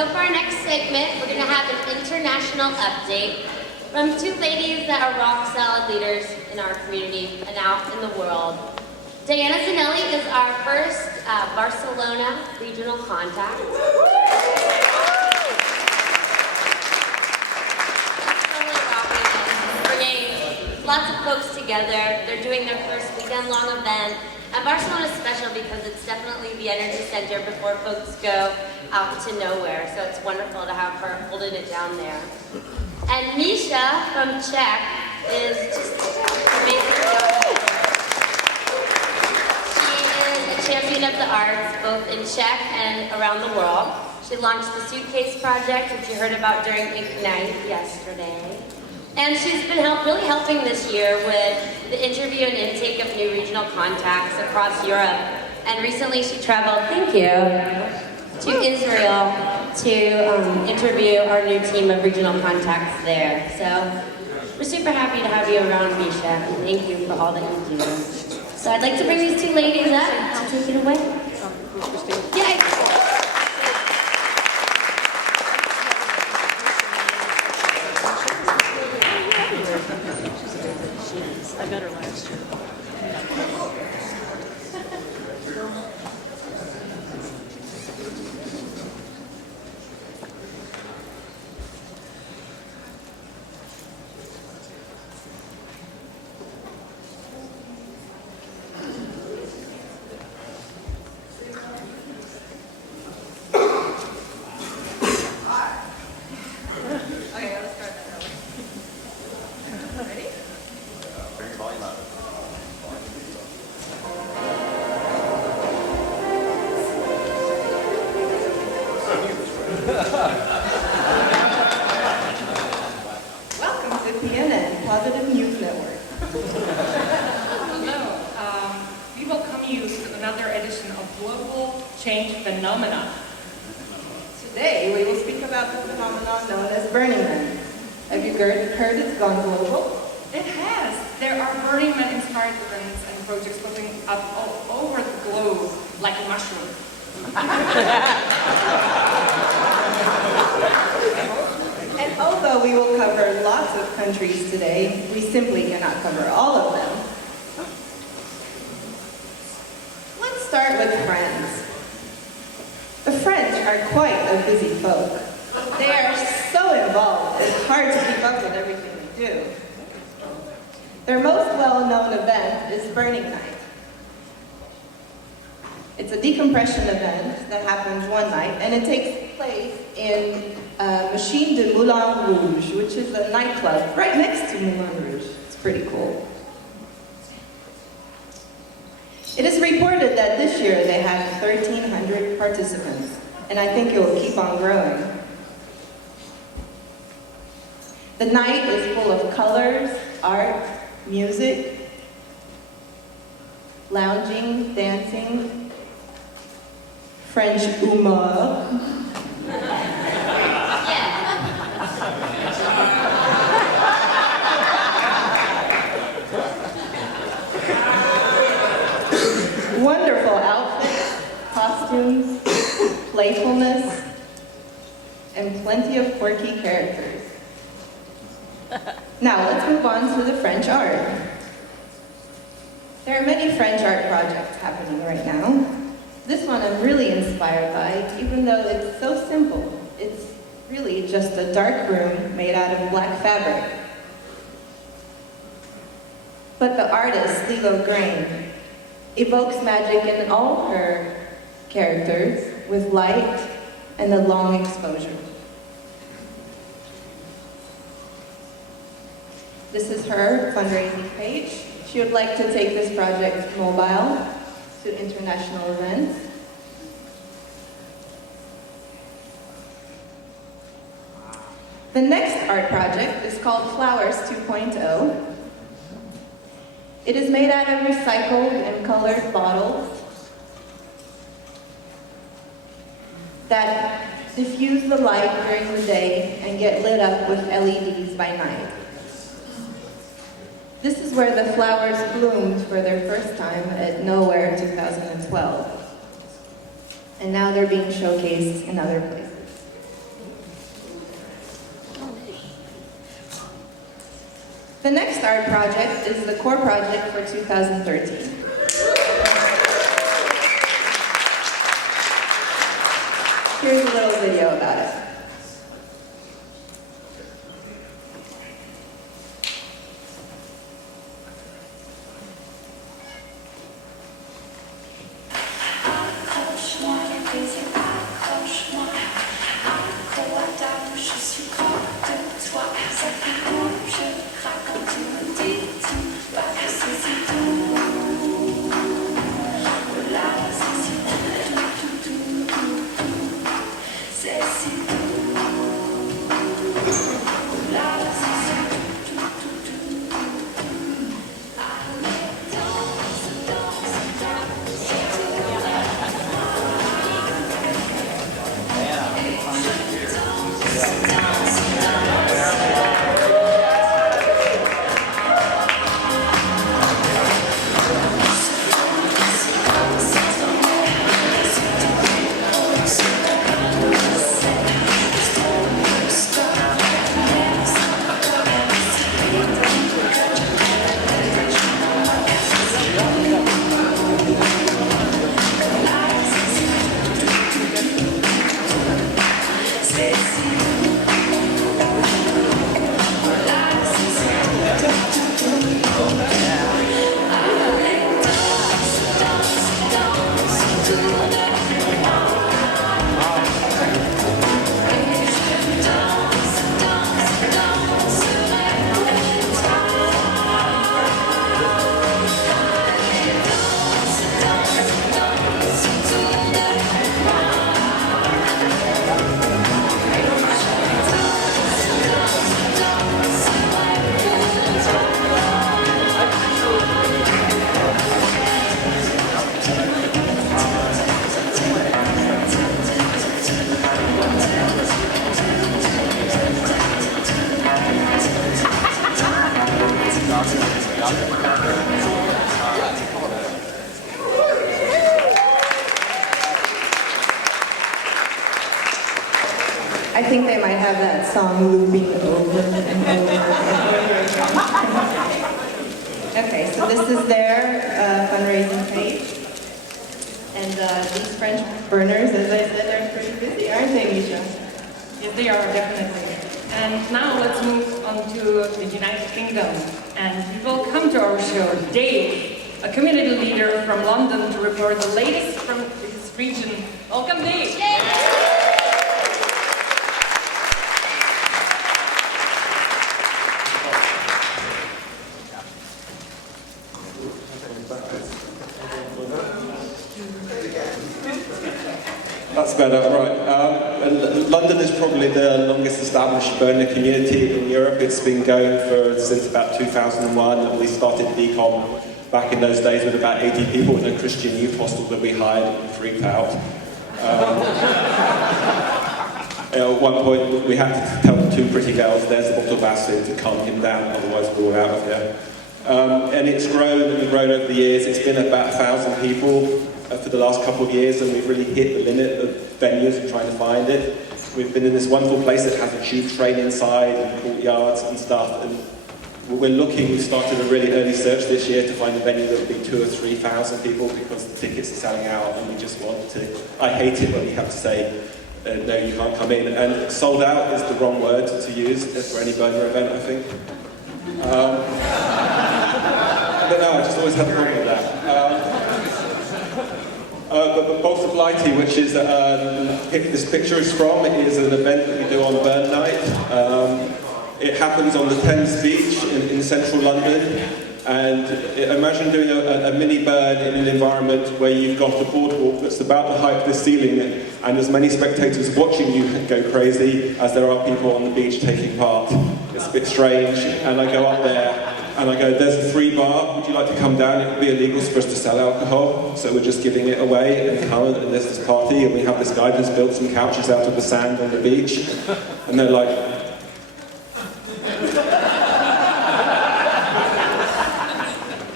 So for our next segment, we're going to have an international update from two ladies that are rock solid leaders in our community and out in the world. Diana Zanelli is our first Barcelona regional contact. Bringing lots of folks together. They're doing their first weekend-long event. And Barcelona is special because it's definitely the energy center before folks go out to nowhere. So it's wonderful to have her holding it down there. And Misha from Czech is just amazing. She is a champion of the arts, both in Czech and around the world. She launched the Suitcase Project, which you heard about during Ignite yesterday. And she's been really helping this year with the interview and intake of new regional contacts across Europe. And recently she traveled, thank you, to Israel to interview our new team of regional contacts there. So we're super happy to have you around, Misha, and thank you for all that you do. So I'd like to bring these two ladies up to take it away. Yay! I met her last year. Welcome to PNN, Positive News Network. Hello. We welcome you to another edition of Global Change Phenomena. Today we will speak about the phenomenon known as Burning Man. Have you heard it's gone global? It has. There are Burning Man-inspired events and projects popping up all over the globe like a mushroom. And although we will cover lots of countries today, we simply cannot cover all of them. Let's start with France. The French are quite a busy folk. They are so involved, it's hard to keep up with everything they do. Their most well-known event is Burning Night. It's a decompression event that happens one night, and it takes place in Machine de Moulin Rouge, which is a nightclub right next to Moulin Rouge. It's pretty cool. It is reported that this year they had 1,300 participants, and I think it will keep on growing. The night is full of colors, art, music, lounging, dancing, French humour. Wonderful outfits, costumes, playfulness, and plenty of quirky characters. Now let's move on to the French art. There are many French art projects happening right now. This one I'm really inspired by, even though it's so simple. It's really just a dark room made out of black fabric. But the artist, Lilo Grain, evokes magic in all her characters with light and a long exposure. This is her fundraising page. She would like to take this project mobile to international events. The next art project is called Flowers 2.0. It is made out of recycled and colored bottles that diffuse the light during the day and get lit up with LEDs by night. This is where the flowers bloomed for their first time at Nowhere 2012. And now they're being showcased in other places. The next art project is the core project for 2013. Here's a little video about it. I think they might have that song looping over and over. Okay, so this is their fundraising page. And these French burners, as I said, are pretty busy, aren't they, Misha? Yes, they are, definitely. And now let's move on to the United Kingdom. And we will come to our show, Dave, a community leader from London, to report the latest from his region. Welcome, Dave. That's better, right. London is probably the longest established burner community in Europe. It's been going since about 2001. We started DCOM back in those days with about 80 people in a Christian youth hostel that we hired and freaked out. At one point, we had to tell the two pretty girls, there's a bottle of acid to calm him down, otherwise we're all out of here. And it's grown and grown over the years. It's been about 1,000 people for the last couple of years, and we've really hit the limit of venues and trying to find it. We've been in this wonderful place that has a tube train inside and courtyards and stuff, and we started a really early search this year to find a venue that would be 2,000 or 3,000 people, because the tickets are selling out, and we just want to, I hate it when we have to say, no, you can't come in. And sold out is the wrong word to use for any burner event, I think. But no, I just always had a problem with that. But Pulse of Blighty, which is this picture is from, is an event that we do on Burn Night. It happens on the Thames Beach in central London, and imagine doing a mini burn in an environment where you've got a boardwalk that's about the height of the ceiling, and as many spectators watching you go crazy as there are people on the beach taking part. It's a bit strange, and I go up there, and I go, there's a free bar, would you like to come down? It would be illegal for us to sell alcohol, so we're just giving it away, and come, and there's this party, and we have this guy who's built some couches out of the sand on the beach, and they're like,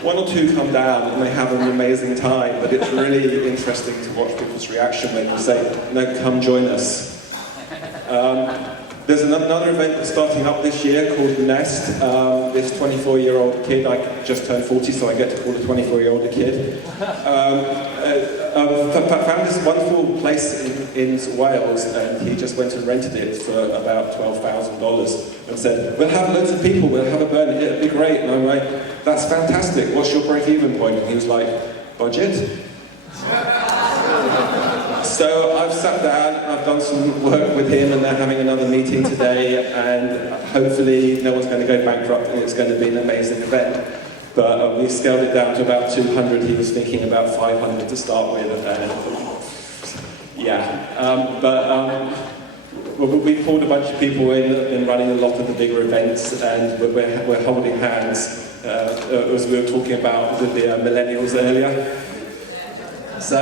one or two come down and they have an amazing time, but it's really interesting to watch people's reaction when you say, no, come join us. There's another event that's starting up this year called Nest. This 24-year-old kid, I just turned 40, so I get to call a 24-year-old a kid. Found this wonderful place in Wales, and he just went and rented it for about $12,000 and said, "We'll have loads of people, we'll have a burn, it'll be great." And I'm like, "That's fantastic, what's your break-even point?" And he was like, "Budget?" So I've sat down, I've done some work with him, and they're having another meeting today, and hopefully no one's going to go bankrupt, and it's going to be an amazing event. But we scaled it down to about 200. He was thinking about 500 to start with, and we pulled a bunch of people in running a lot of the bigger events, and we're holding hands, as we were talking about with the millennials earlier. So,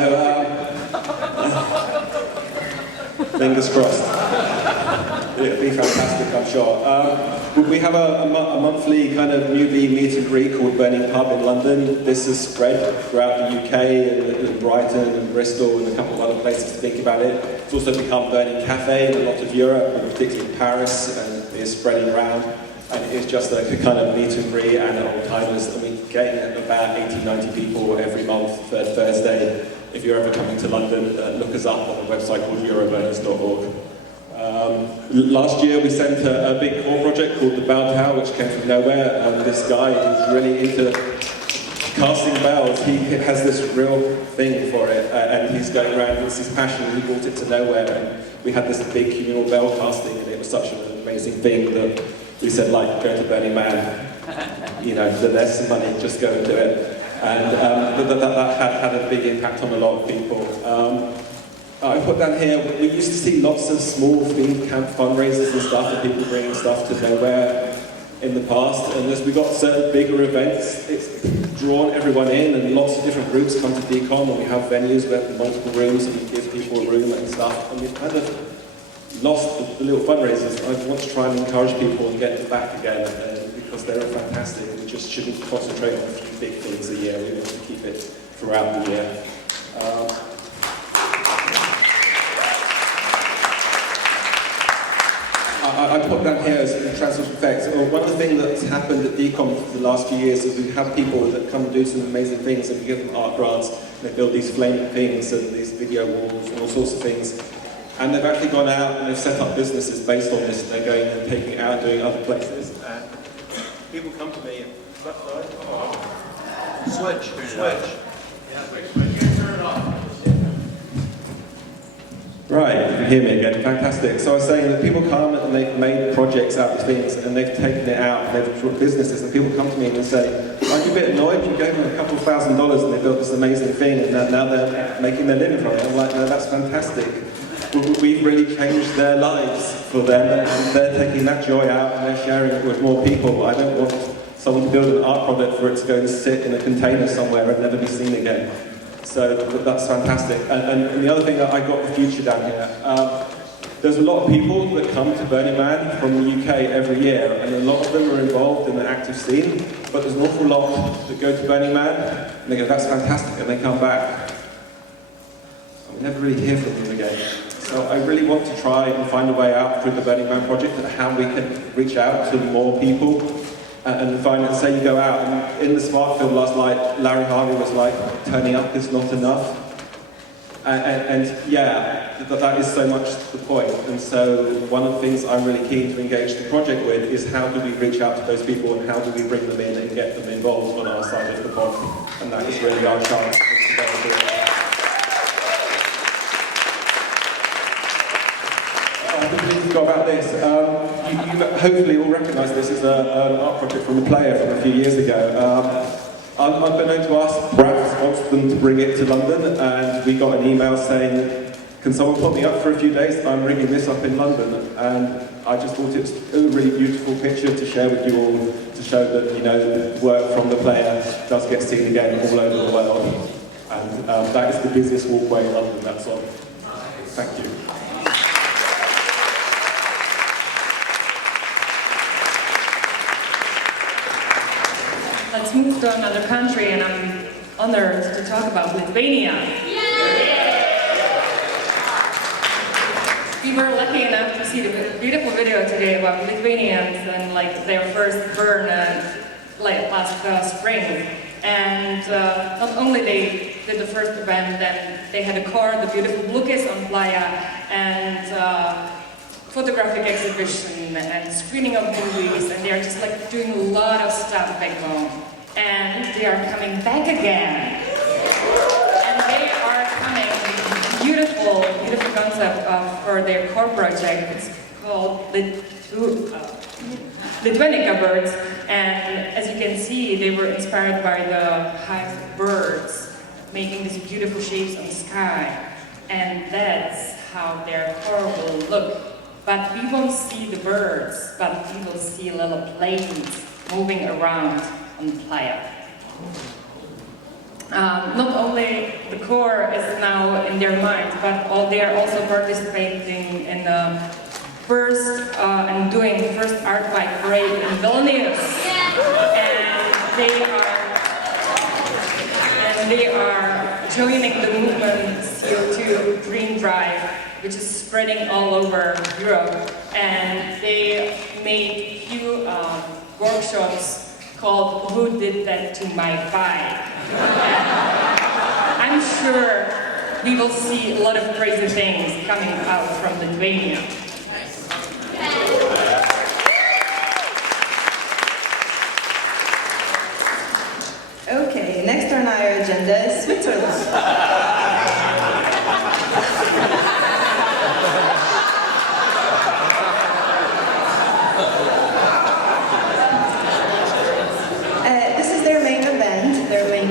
fingers crossed. It'll be fantastic, I'm sure. We have a monthly kind of newbie meet and greet called Burning Pub in London. This has spread throughout the UK and Brighton and Bristol and a couple of other places to think about it. It's also become Burning Cafe in a lot of Europe, and particularly Paris, and is spreading around. And it's just a kind of meet and greet and old timers. And we get about 80-90 people every month, third Thursday. If you're ever coming to London, look us up on a website called euroburners.org. Last year we sent a big core project called the Bell Tower, which came from nowhere. This guy who's really into casting bells, he has this real thing for it, and he's going around, it's his passion, he brought it to nowhere, and we had this big communal bell casting, and it was such an amazing thing that we said, like, go to Burning Man, you know, there's some money, just go and do it. And that had a big impact on a lot of people. I put down here, we used to see lots of small themed camp fundraisers and stuff, and people bringing stuff to nowhere in the past. And as we got certain bigger events, it's drawn everyone in, and lots of different groups come to Decon, and we have venues where multiple rooms, and we give people a room and stuff. And we've kind of lost the little fundraisers. I want to try and encourage people and get them back again, because they're fantastic. We just shouldn't concentrate on a few big things a year. We want to keep it throughout the year. I put down here as transfer effects. One of the things that's happened at Decon for the last few years is we've had people that come and do some amazing things, and we give them art grants, and they build these flaming things and these video walls and all sorts of things. And they've actually gone out and they've set up businesses based on this, and they're going and taking it out and doing it other places. And people come to me and switch. Right, you can hear me again, fantastic. So I was saying that people come and they've made projects out of things, and they've taken it out, and they've run businesses, and people come to me and say, "Aren't you a bit annoyed? You gave them a couple of $1,000 and they built this amazing thing, and now they're making their living from it." I'm like, "No, that's fantastic. We've really changed their lives for them, and they're taking that joy out and they're sharing it with more people. I don't want someone to build an art product for it to go and sit in a container somewhere and never be seen again." So that's fantastic. And the other thing that I got the future down here, there's a lot of people that come to Burning Man from the UK every year, and a lot of them are involved in the active scene, but there's an awful lot that go to Burning Man and they go, "That's fantastic," and they come back. And we never really hear from them again. So I really want to try and find a way out through the Burning Man project and how we can reach out to more people and find it. Say you go out, and in the Smart Film last night, Larry Harvey was like, "Turning up is not enough." And yeah, that is so much the point. And so one of the things I'm really keen to engage the project with is how do we reach out to those people, and how do we bring them in and get them involved on our side of the pond. And that is really our chance to do it. Go about this. You hopefully all recognise this as an art project from The Player from a few years ago. Unbeknown to us, Brad wants them to bring it to London, and we got an email saying, "Can someone put me up for a few days? I'm rigging this up in London." And I just thought it was a really beautiful picture to share with you all, to show that, you know, the work from The Player does get seen again all over the world. And that is the busiest walkway in London, that's on. Thank you. Let's move to another country, and I'm honored to talk about Lithuania. Yay! we were lucky enough to see the beautiful video today about Lithuanians and like their first burn like last spring. And not only they did the first event, then they had a car, the beautiful Lucas on Playa, and photographic exhibition and screening of movies, and they are just like doing a lot of stuff back home. And they are coming back again. And they are coming with beautiful, beautiful concept for their core project. It's called Lithuanica Birds. And as you can see, they were inspired by the hives of birds, making these beautiful shapes on the sky. And that's how their core will look. But we won't see the birds, but we will see little planes moving around on the playa. Not only the core is now in their mind, but they are also participating in the first and doing the first art bike parade in Vilnius. And they are joining the movement CO2 Green Drive, which is spreading all over Europe. And they made few workshops called Who Did That to My Bike? I'm sure we will see a lot of crazy things coming out from Lithuania. Okay, next on our agenda is Switzerland.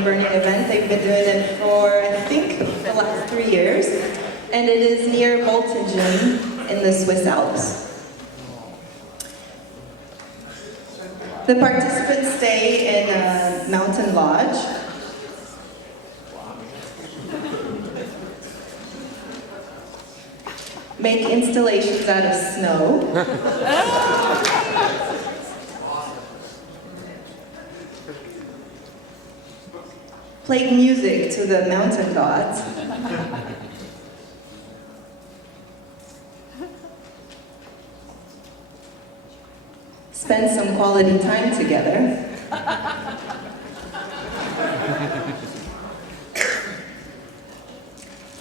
Burning event. They've been doing it for, I think, the last 3 years, and it is near Boltingen in the Swiss Alps. The participants stay in a mountain lodge. Make installations out of snow. Played music to the mountain gods. Spend some quality time together.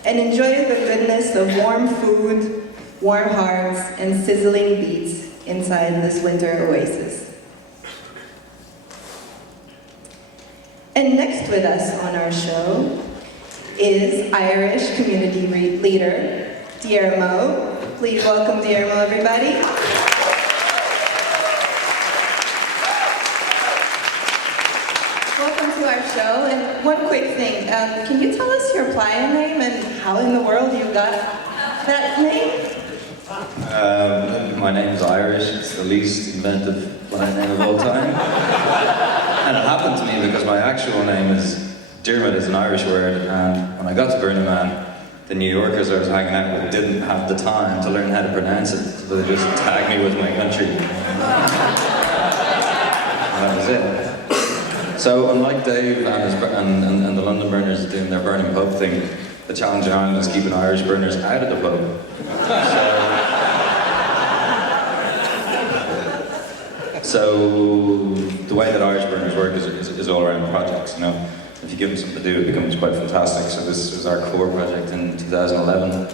And enjoy the goodness of warm food, warm hearts, and sizzling beats inside this winter oasis. And next with us on our show is Irish community leader, Diarmo. Please welcome Diarmo, everybody. Welcome to our show. And one quick thing, can you tell us your playa name and how in the world you got that name? My name's Irish. It's the least inventive playa name of all time. And it happened to me because my actual name is Dermot, is an Irish word, and when I got to Burning Man, the New Yorkers I was hanging out with didn't have the time to learn how to pronounce it, so they just tagged me with my country. And that was it. So unlike Dave and the London Burners doing their burning pub thing, the challenge in Ireland is keeping Irish burners out of the pub. So the way that Irish burners work is all around projects, you know. If you give them something to do, it becomes quite fantastic. So this was our core project in 2011.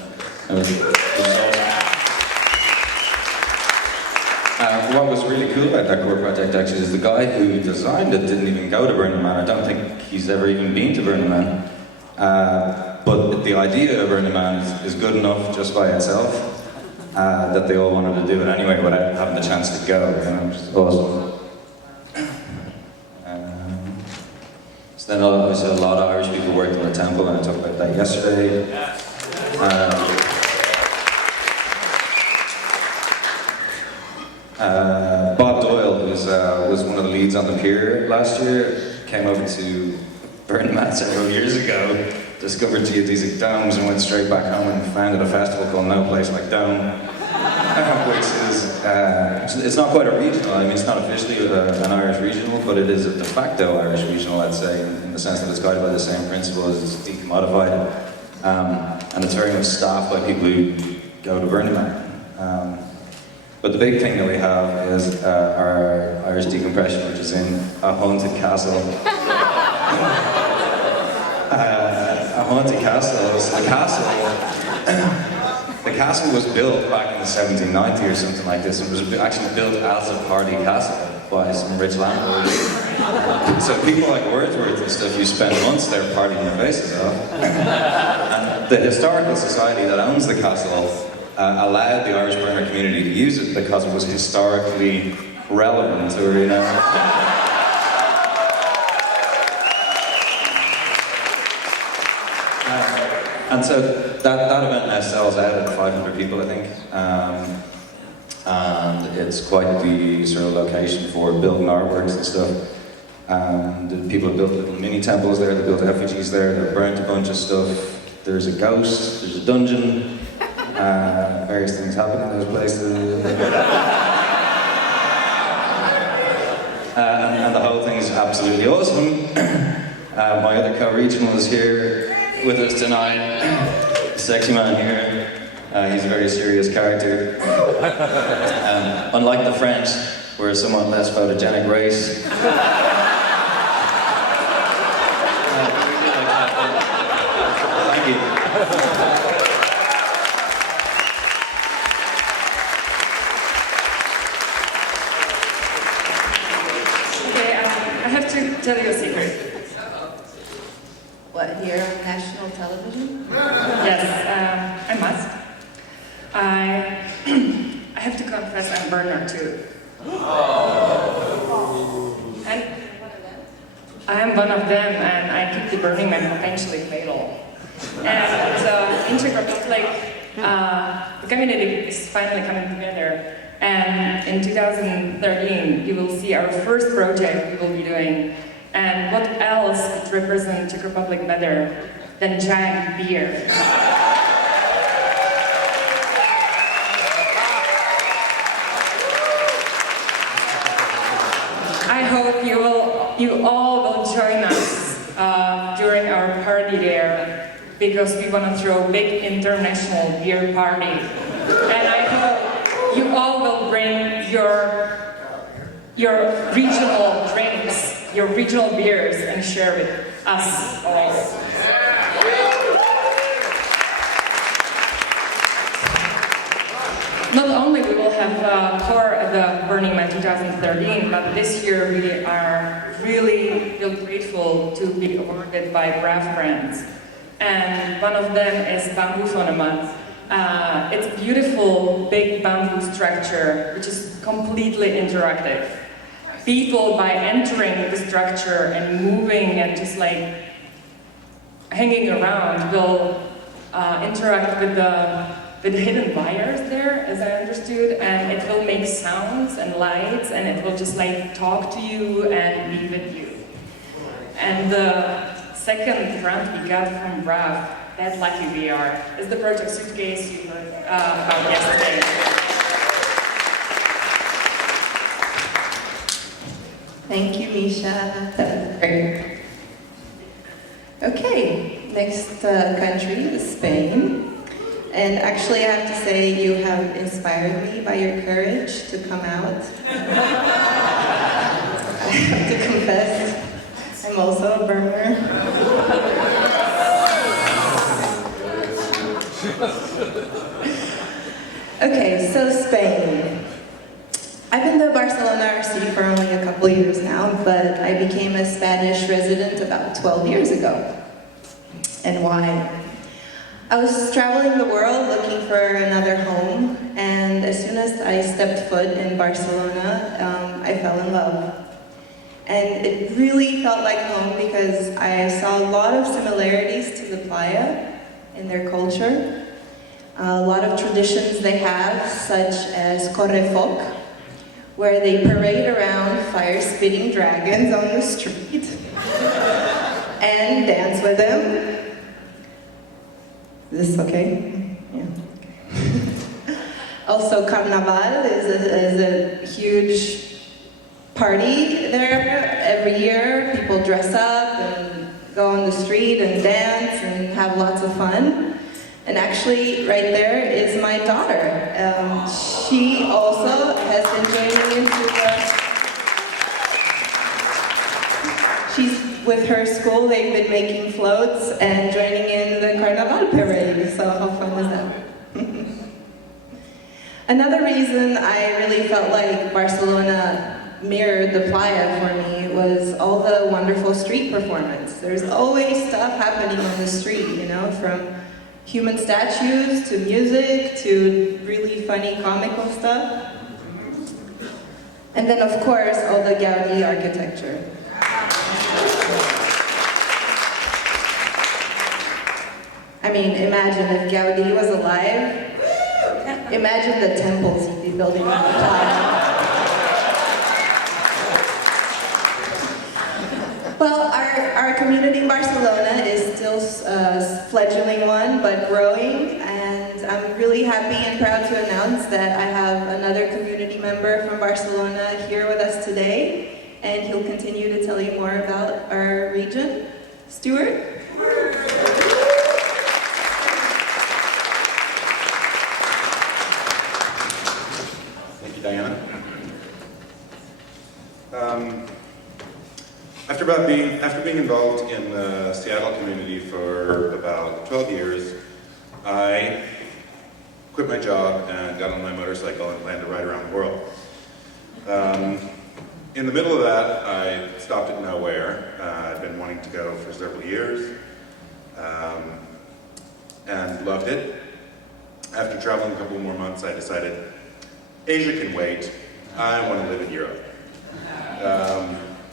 What was really cool about that core project actually is the guy who designed it didn't even go to Burning Man. I don't think he's ever even been to Burning Man. But the idea of Burning Man is good enough just by itself. That they all wanted to do it anyway without having the chance to go, you know, which is awesome. So then obviously a lot of Irish people worked in the temple, and I talked about that yesterday. Bob Doyle, who was one of the leads on the pier last year, came over to Burning Man several years ago, discovered geodesic domes and went straight back home and founded a festival called No Place Like Dome, which is, it's not quite a regional, I mean it's not officially an Irish regional, but it is a de facto Irish regional, I'd say, in the sense that it's guided by the same principles, it's decommodified, and it's very much staffed by people who go to Burning Man. But the big thing that we have is our Irish decompression, which is in a haunted castle. A haunted castle. So the castle was built back in the 1790 or something like this, and was actually built as a party castle by some rich landlords. So people like Wordsworth and stuff, you spend months there partying their faces off. And the historical society that owns the castle allowed the Irish burner community to use it because it was historically relevant, or you know. And so that event now sells out at 500 people, I think. And it's quite the sort of location for building artworks and stuff. And people have built little mini temples there, they built effigies there, they've burnt a bunch of stuff. There's a ghost, there's a dungeon, various things happen in those places. And the whole thing is absolutely awesome. My other co-regional is here with us tonight. The sexy man here. He's a very serious character. Unlike the French, we're a somewhat less photogenic race. Thank you. Okay, I have to tell you a secret. What, here on national television? Yes, I must. I have to confess I'm burner too. And I am one of them, and I keep the Burning Man potentially fatal. And in Czech Republic, the community is finally coming together. And in 2013, you will see our first project we will be doing. And what else could represent Czech Republic better than giant beer? I hope you all will join us during our party there, because we want to throw a big international beer party. And I hope you all will bring your regional drinks, your regional beers, and share with us all. Not only we will have tour at the Burning Man 2013, but this year we are really feel grateful to be awarded by Brave Brands. And one of them is Bamboo for a Month. It's a beautiful, big bamboo structure, which is completely interactive. People, by entering the structure and moving and just like hanging around, will interact with the hidden wires there, as I understood, and it will make sounds and lights, and it will just like talk to you and be with you. And the second grant we got from Brave, that lucky we are, is the project Suitcase you heard about yesterday. Thank you, Misha. That was great. Okay, next country is Spain. And actually, I have to say, you have inspired me by your courage to come out. I have to confess, I'm also a burner. Okay, so Spain. I've been to Barcelona RC for only a couple years now, but I became a Spanish resident about 12 years ago. And why? I was traveling the world looking for another home, and as soon as I stepped foot in Barcelona, I fell in love. And it really felt like home because I saw a lot of similarities to the playa in their culture. A lot of traditions they have, such as correfoc, where they parade around fire-spitting dragons on the street and dance with them. Is this okay? Yeah. Also, Carnaval is a huge party there. Every year, people dress up and go on the street and dance and have lots of fun. And actually, right there is my daughter. She also has been joining into she's with her school, they've been making floats and joining in the Carnaval parade, so how fun is that? Another reason I really felt like Barcelona mirrored the playa for me was all the wonderful street performance. There's always stuff happening on the street, you know, from human statues to music to really funny comical stuff. And then of course, all the Gaudi architecture. I mean, imagine if Gaudi was alive. Imagine the temples he'd be building on the playa. Well, our community in Barcelona is still a fledgling one, but growing, and I'm really happy and proud to announce that I have another community member from Barcelona here with us today, and he'll continue to tell you more about our region. Stuart? Thank you, Diana. After being involved in the Seattle community for about 12 years, I quit my job and got on my motorcycle and planned to ride around the world. In the middle of that, I stopped at nowhere. I'd been wanting to go for several years and loved it. After traveling a couple more months, I decided Asia can wait. I want to live in Europe.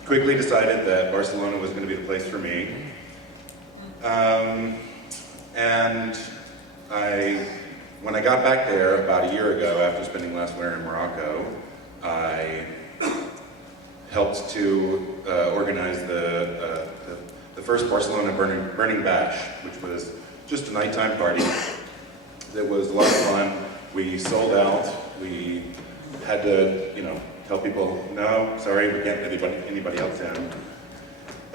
Quickly decided that Barcelona was going to be the place for me. And when I got back there about a year ago, after spending last winter in Morocco, I helped to organize the first Barcelona Burning Bash, which was just a nighttime party. It was a lot of fun. We sold out. We had to, tell people, no, sorry, we can't let anybody else in.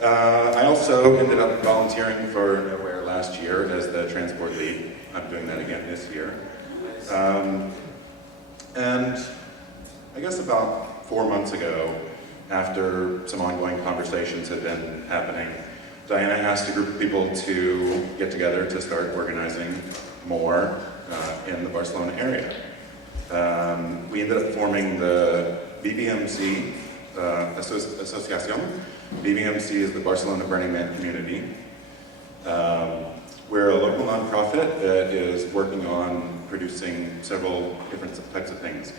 I also ended up volunteering for Nowhere last year as the transport lead. I'm doing that again this year. And I guess about 4 months ago, after some ongoing conversations had been happening, Diana asked a group of people to get together to start organizing more in the Barcelona area. We ended up forming the BBMC Association. BBMC is the Barcelona Burning Man community. We're a local nonprofit that is working on producing several different types of things.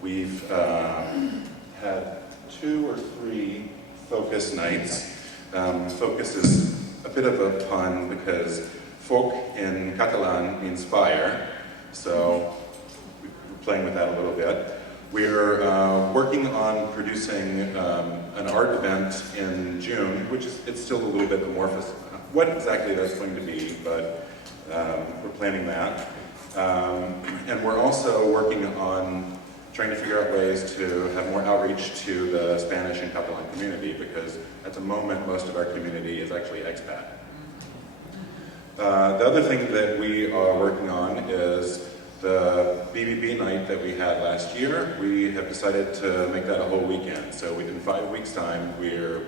We've had 2 or 3 focus nights. Focus is a bit of a pun because folk in Catalan means fire, so we're playing with that a little bit. We're working on producing an art event in June, which is, it's still a little bit amorphous what exactly that's going to be, but we're planning that. And we're also working on trying to figure out ways to have more outreach to the Spanish and Catalan community, because at the moment most of our community is actually expat. The other thing that we are working on is the BBB night that we had last year. We have decided to make that a whole weekend. So in 5 weeks' time, we're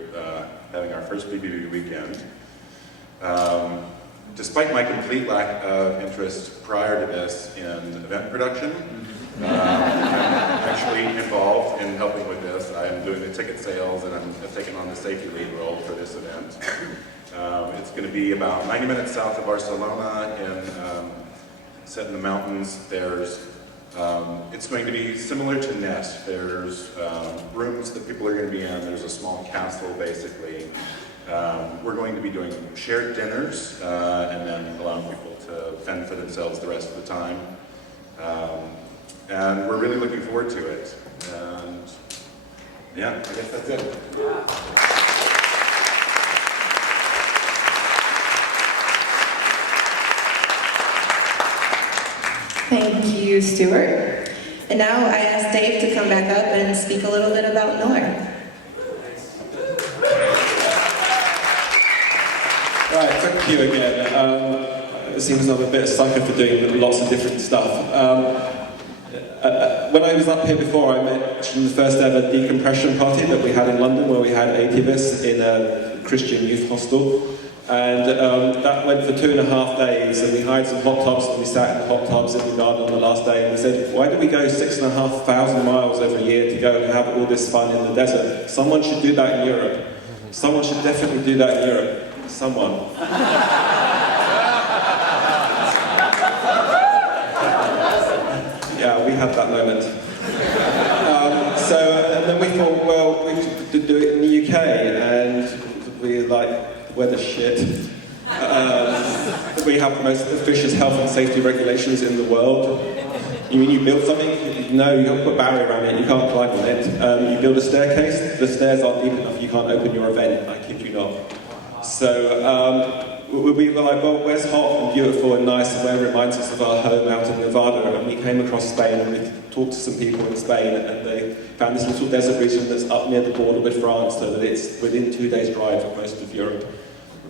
having our first BBB weekend. Despite my complete lack of interest prior to this in event production, I'm actually involved in helping with this. I'm doing the ticket sales and I've taken on the safety lead role for this event. It's going to be about 90 minutes south of Barcelona, set in the mountains. It's going to be similar to Nest. There's rooms that people are going to be in. There's a small castle, basically. We're going to be doing shared dinners and then allowing people to fend for themselves the rest of the time. And we're really looking forward to it. And yeah, I guess that's it. Thank you, Stuart. And now I ask Dave to come back up and speak a little bit about North. Right, thank you again. seems I'm a bit of a sucker for doing lots of different stuff. When I was up here before, I mentioned the first ever decompression party that we had in London, where we had 80 of us in a Christian youth hostel. And that went for 2.5 days, and we hired some hot tubs, and we sat in the hot tubs in the garden on the last day, and we said, why do we go 6,500 miles every year to go and have all this fun in the desert? Someone should do that in Europe. Someone should definitely do that in Europe. Someone. Yeah, we had that moment. And then we thought, well, we should do it in the UK, and we like, the weather's shit. We have the most officious health and safety regulations in the world. You mean you build something? No, you have to put a barrier around it, you can't climb on it. You build a staircase, the stairs aren't deep enough, you can't open your event, I kid you not. So we were like, well, where's hot and beautiful and nice, and where it reminds us of our home out in Nevada? And we came across Spain, and we talked to some people in Spain, and they found this little desert region that's up near the border with France, so that it's within 2 days' drive of most of Europe,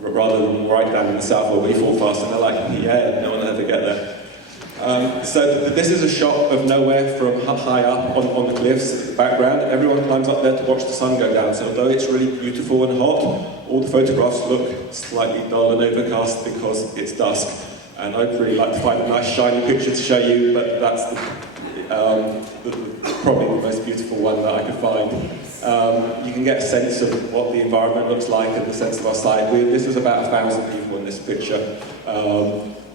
rather than right down in the south where we fall fast. And they're like, yeah, no one will ever get there. So this is a shot of nowhere from high up on the cliffs in the background. Everyone climbs up there to watch the sun go down. So although it's really beautiful and hot, all the photographs look slightly dull and overcast because it's dusk. And I'd really like to find a nice shiny picture to show you, but that's probably the most beautiful one that I could find. You can get a sense of what the environment looks like and the sense of our site. This was about 1,000 people in this picture.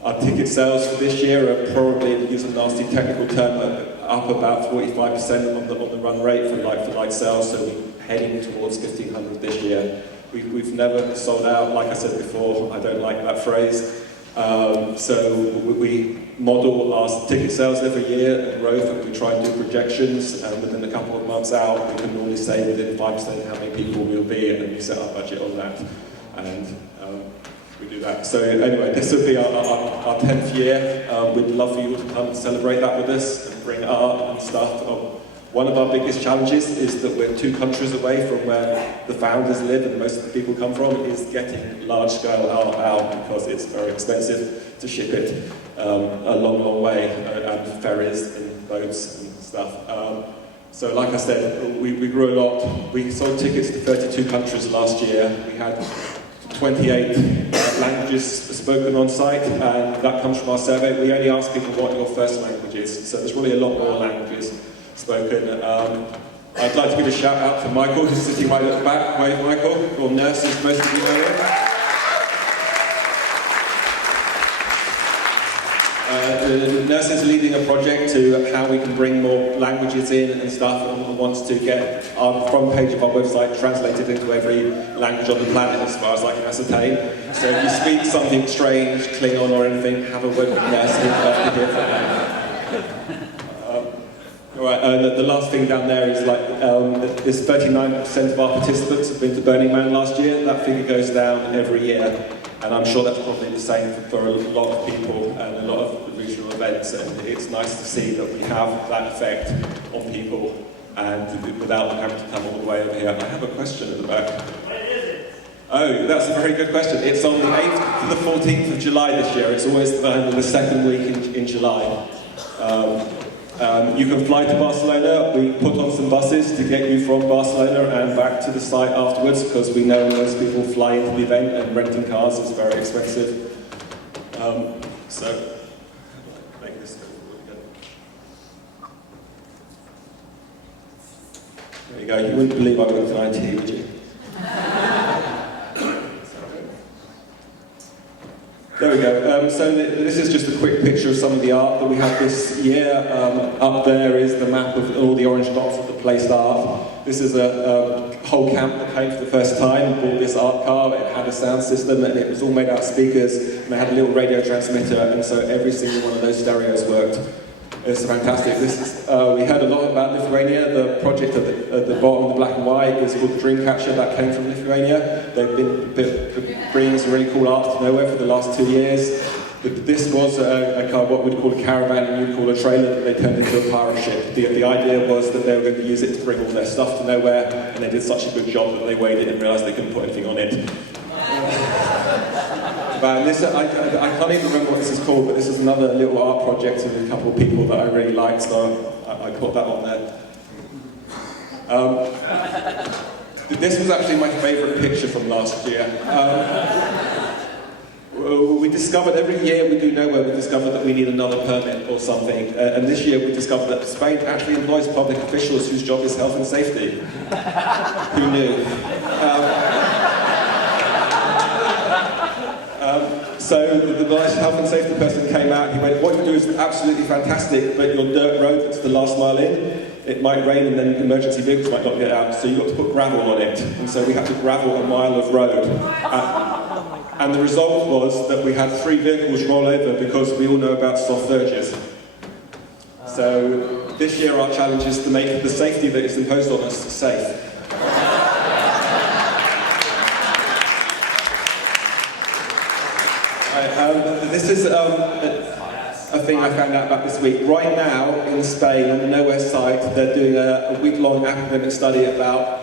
Our ticket sales for this year are probably, to use a nasty technical term, up about 45% on the run rate for like sales, so we're heading towards 1,500 this year. We've never sold out, like I said before, I don't like that phrase. So we model our ticket sales every year and growth, and we try and do projections, and within a couple of months out, we can normally say within 5% how many people we'll be, and we set our budget on that. And we do that. So anyway, this will be our 10th year. We'd love for you to come and celebrate that with us and bring art and stuff. One of our biggest challenges is that we're 2 countries away from where the founders live and most of the people come from, is getting large-scale art out because it's very expensive to ship it a long, long way, and ferries and boats and stuff. So like I said, we grew a lot. We sold tickets to 32 countries last year. We had 28 languages spoken on site, and that comes from our survey. We only ask people what your first language is, so there's really a lot more languages spoken. I'd like to give a shout out to Michael, who's sitting right at the back. Wave, Michael, or nurses, most of you know him. The nurse is leading a project to how we can bring more languages in and stuff, and wants to get our front page of our website translated into every language on the planet, as far as I can ascertain. So if you speak something strange, Klingon or anything, have a word with nurse, we'd love to hear from them. Alright, the last thing down there is like, this 39% of our participants have been to Burning Man last year. That figure goes down every year. And I'm sure that's probably the same for a lot of people and a lot of regional events, and it's nice to see that we have that effect on people and without them having to come all the way over here. I have a question at the back. What is it? Oh, that's a very good question. It's on the 8th to the 14th of July this year. It's always the second week in July. You can fly to Barcelona. We put on some buses to get you from Barcelona and back to the site afterwards, because we know most people fly into the event and renting cars is very expensive. So, make this go forward again. There you go. You wouldn't believe I worked in IT, would you? There we go. So this is just a quick picture of some of the art that we had this year. Up there is the map of all the orange dots of the placed art. This is a whole camp that came for the first time, bought this art car. It had a sound system, and it was all made out of speakers, and they had a little radio transmitter, and so every single one of those stereos worked. It's fantastic. This is, we heard a lot about Lithuania. The project at the bottom, the black and white, is called Dreamcatcher. That came from Lithuania. They've been bringing some really cool art to nowhere for the last 2 years. But this was a car, what we'd call a caravan, and you'd call a trailer, that they turned into a pirate ship. The idea was that they were going to use it to bring all their stuff to nowhere, and they did such a good job that they weighed it and realised they couldn't put anything on it. Man, this, I can't even remember what this is called, but this is another little art project of a couple of people that I really like, so I put that on there. This was actually my favourite picture from last year. We discovered, every year we do nowhere, we discover that we need another permit or something. And this year we discovered that Spain actually employs public officials whose job is health and safety. Who knew? So the nice health and safety person came out, he went, what you do is absolutely fantastic, but your dirt road that's the last mile in, it might rain and then emergency vehicles might not get out, so you've got to put gravel on it. And so we had to gravel a mile of road. And the result was that we had 3 vehicles roll over because we all know about soft verges. So this year our challenge is to make the safety that is imposed on us safe. This is a thing I found out about this week. Right now in Spain, on the Nowhere site, they're doing a week-long academic study about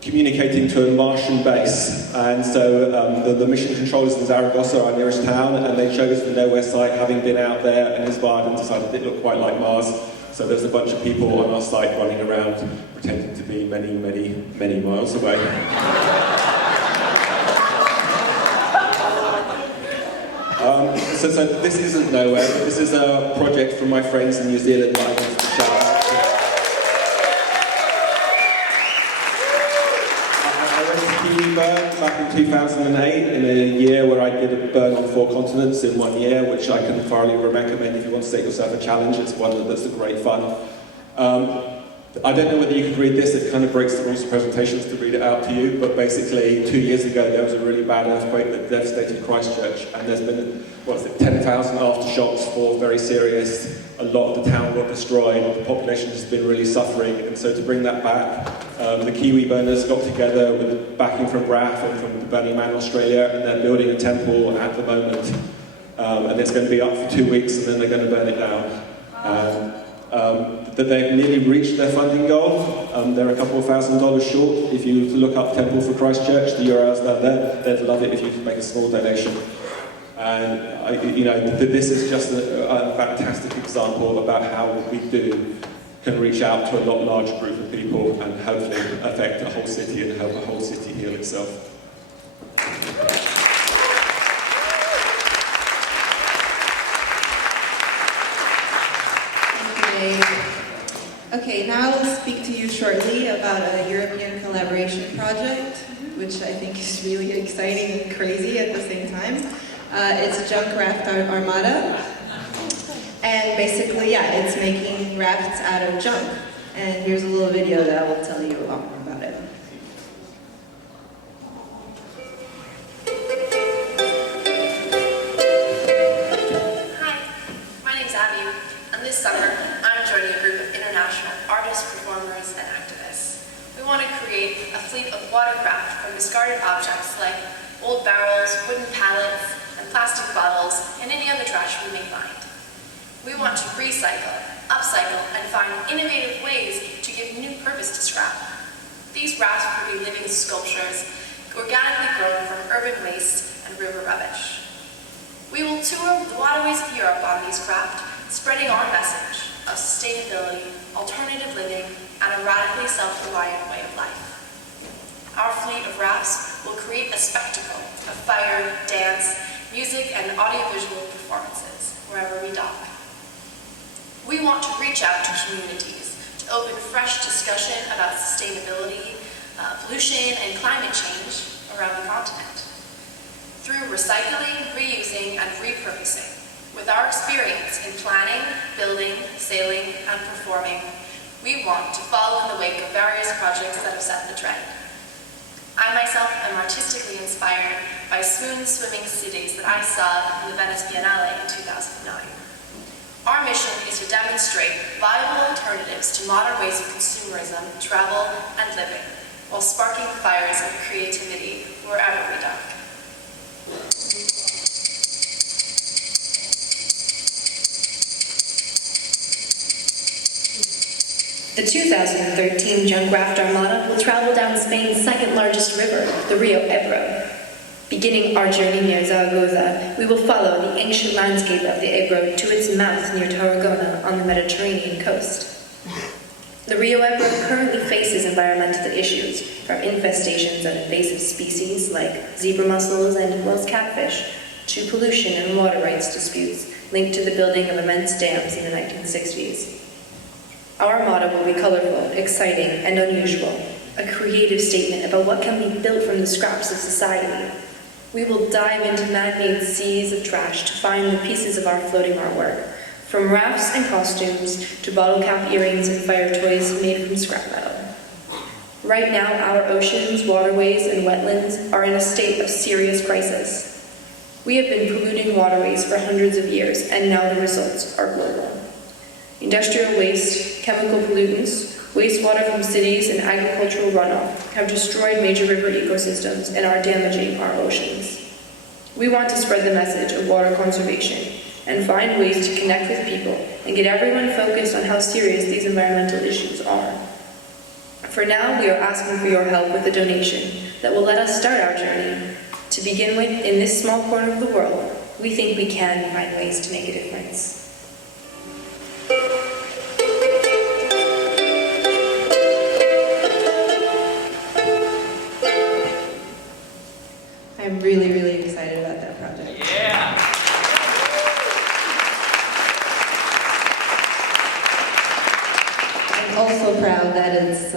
communicating to a Martian base. And so the mission controllers in Zaragoza, our nearest town, and they chose the Nowhere site, having been out there and inspired and decided it looked quite like Mars. So there's a bunch of people on our site running around pretending to be many, many, many miles away. So this isn't Nowhere. This is a project from my friends in New Zealand that I wanted to shout out. I went to Kiwi Burn back in 2008 in a year where I did a burn on 4 continents in 1 year, which I can thoroughly recommend if you want to set yourself a challenge. It's one that's a great fun. I don't know whether you could read this, it kind of breaks the rules of presentations to read it out to you, but basically 2 years ago there was a really bad earthquake that devastated Christchurch, and there's been, 10,000 aftershocks, 4 very serious, a lot of the town got destroyed, the population has been really suffering, and so to bring that back, the Kiwi burners got together with backing from RAF and from the Burning Man Australia, and they're building a temple at the moment, and it's going to be up for 2 weeks and then they're going to burn it down. That they've nearly reached their funding goal. They're a couple of $1,000s short. If you look up Temple for Christchurch, the URL's down there. They'd love it if you could make a small donation. And this is just a fantastic example about how what we do can reach out to a lot larger group of people and hopefully affect a whole city and help a whole city heal itself. Okay, now I'll speak to you shortly about a European collaboration project, which I think is really exciting and crazy at the same time. It's a junk raft armada, and basically, it's making rafts out of junk. And here's a little video that will tell you a lot more about it. Hi, my name's Abby, and this summer I'm joining a group of international artists, performers, and activists. We want to create a fleet of watercraft from discarded objects like old barrels, wooden pallets, and plastic bottles, and any other trash we may find. We want to recycle, upcycle, and find innovative ways to give new purpose to scrap. These rafts could be living sculptures, organically grown from urban waste and river rubbish. We will tour the waterways of Europe on these craft, spreading our message of sustainability, alternative living, and a radically self-reliant way of life. Our fleet of rafts will create a spectacle of fire, dance, music, and audiovisual performances wherever we dock. We want to reach out to communities to open fresh discussion about sustainability, pollution, and climate change around the continent. Through recycling, reusing, and repurposing, with our experience in planning, building, sailing, and performing, we want to follow in the wake of various projects that have set the trend. I myself am artistically inspired by smooth swimming cities that I saw in the Venice Biennale in 2009. Our mission is to demonstrate viable alternatives to modern ways of consumerism, travel, and living, while sparking fires of creativity wherever we dock. The 2013 junk raft armada will travel down Spain's second largest river, the Rio Ebro. Beginning our journey near Zaragoza, we will follow the ancient landscape of the Ebro to its mouth near Tarragona on the Mediterranean coast. The Rio Ebro currently faces environmental issues, from infestations of invasive species like zebra mussels and Wells catfish, to pollution and water rights disputes linked to the building of immense dams in the 1960s. Our motto will be colorful, exciting, and unusual, a creative statement about what can be built from the scraps of society. We will dive into man-made seas of trash to find the pieces of our floating artwork, from rafts and costumes to bottle cap earrings and fire toys made from scrap metal. Right now, our oceans, waterways, and wetlands are in a state of serious crisis. We have been polluting waterways for hundreds of years, and now the results are global. Industrial waste, chemical pollutants, wastewater from cities, and agricultural runoff have destroyed major river ecosystems and are damaging our oceans. We want to spread the message of water conservation and find ways to connect with people and get everyone focused on how serious these environmental issues are. For now, we are asking for your help with a donation that will let us start our journey. To begin with, in this small corner of the world, we think we can find ways to make a difference. I'm really, really excited about that project. Yeah. I'm also proud that it's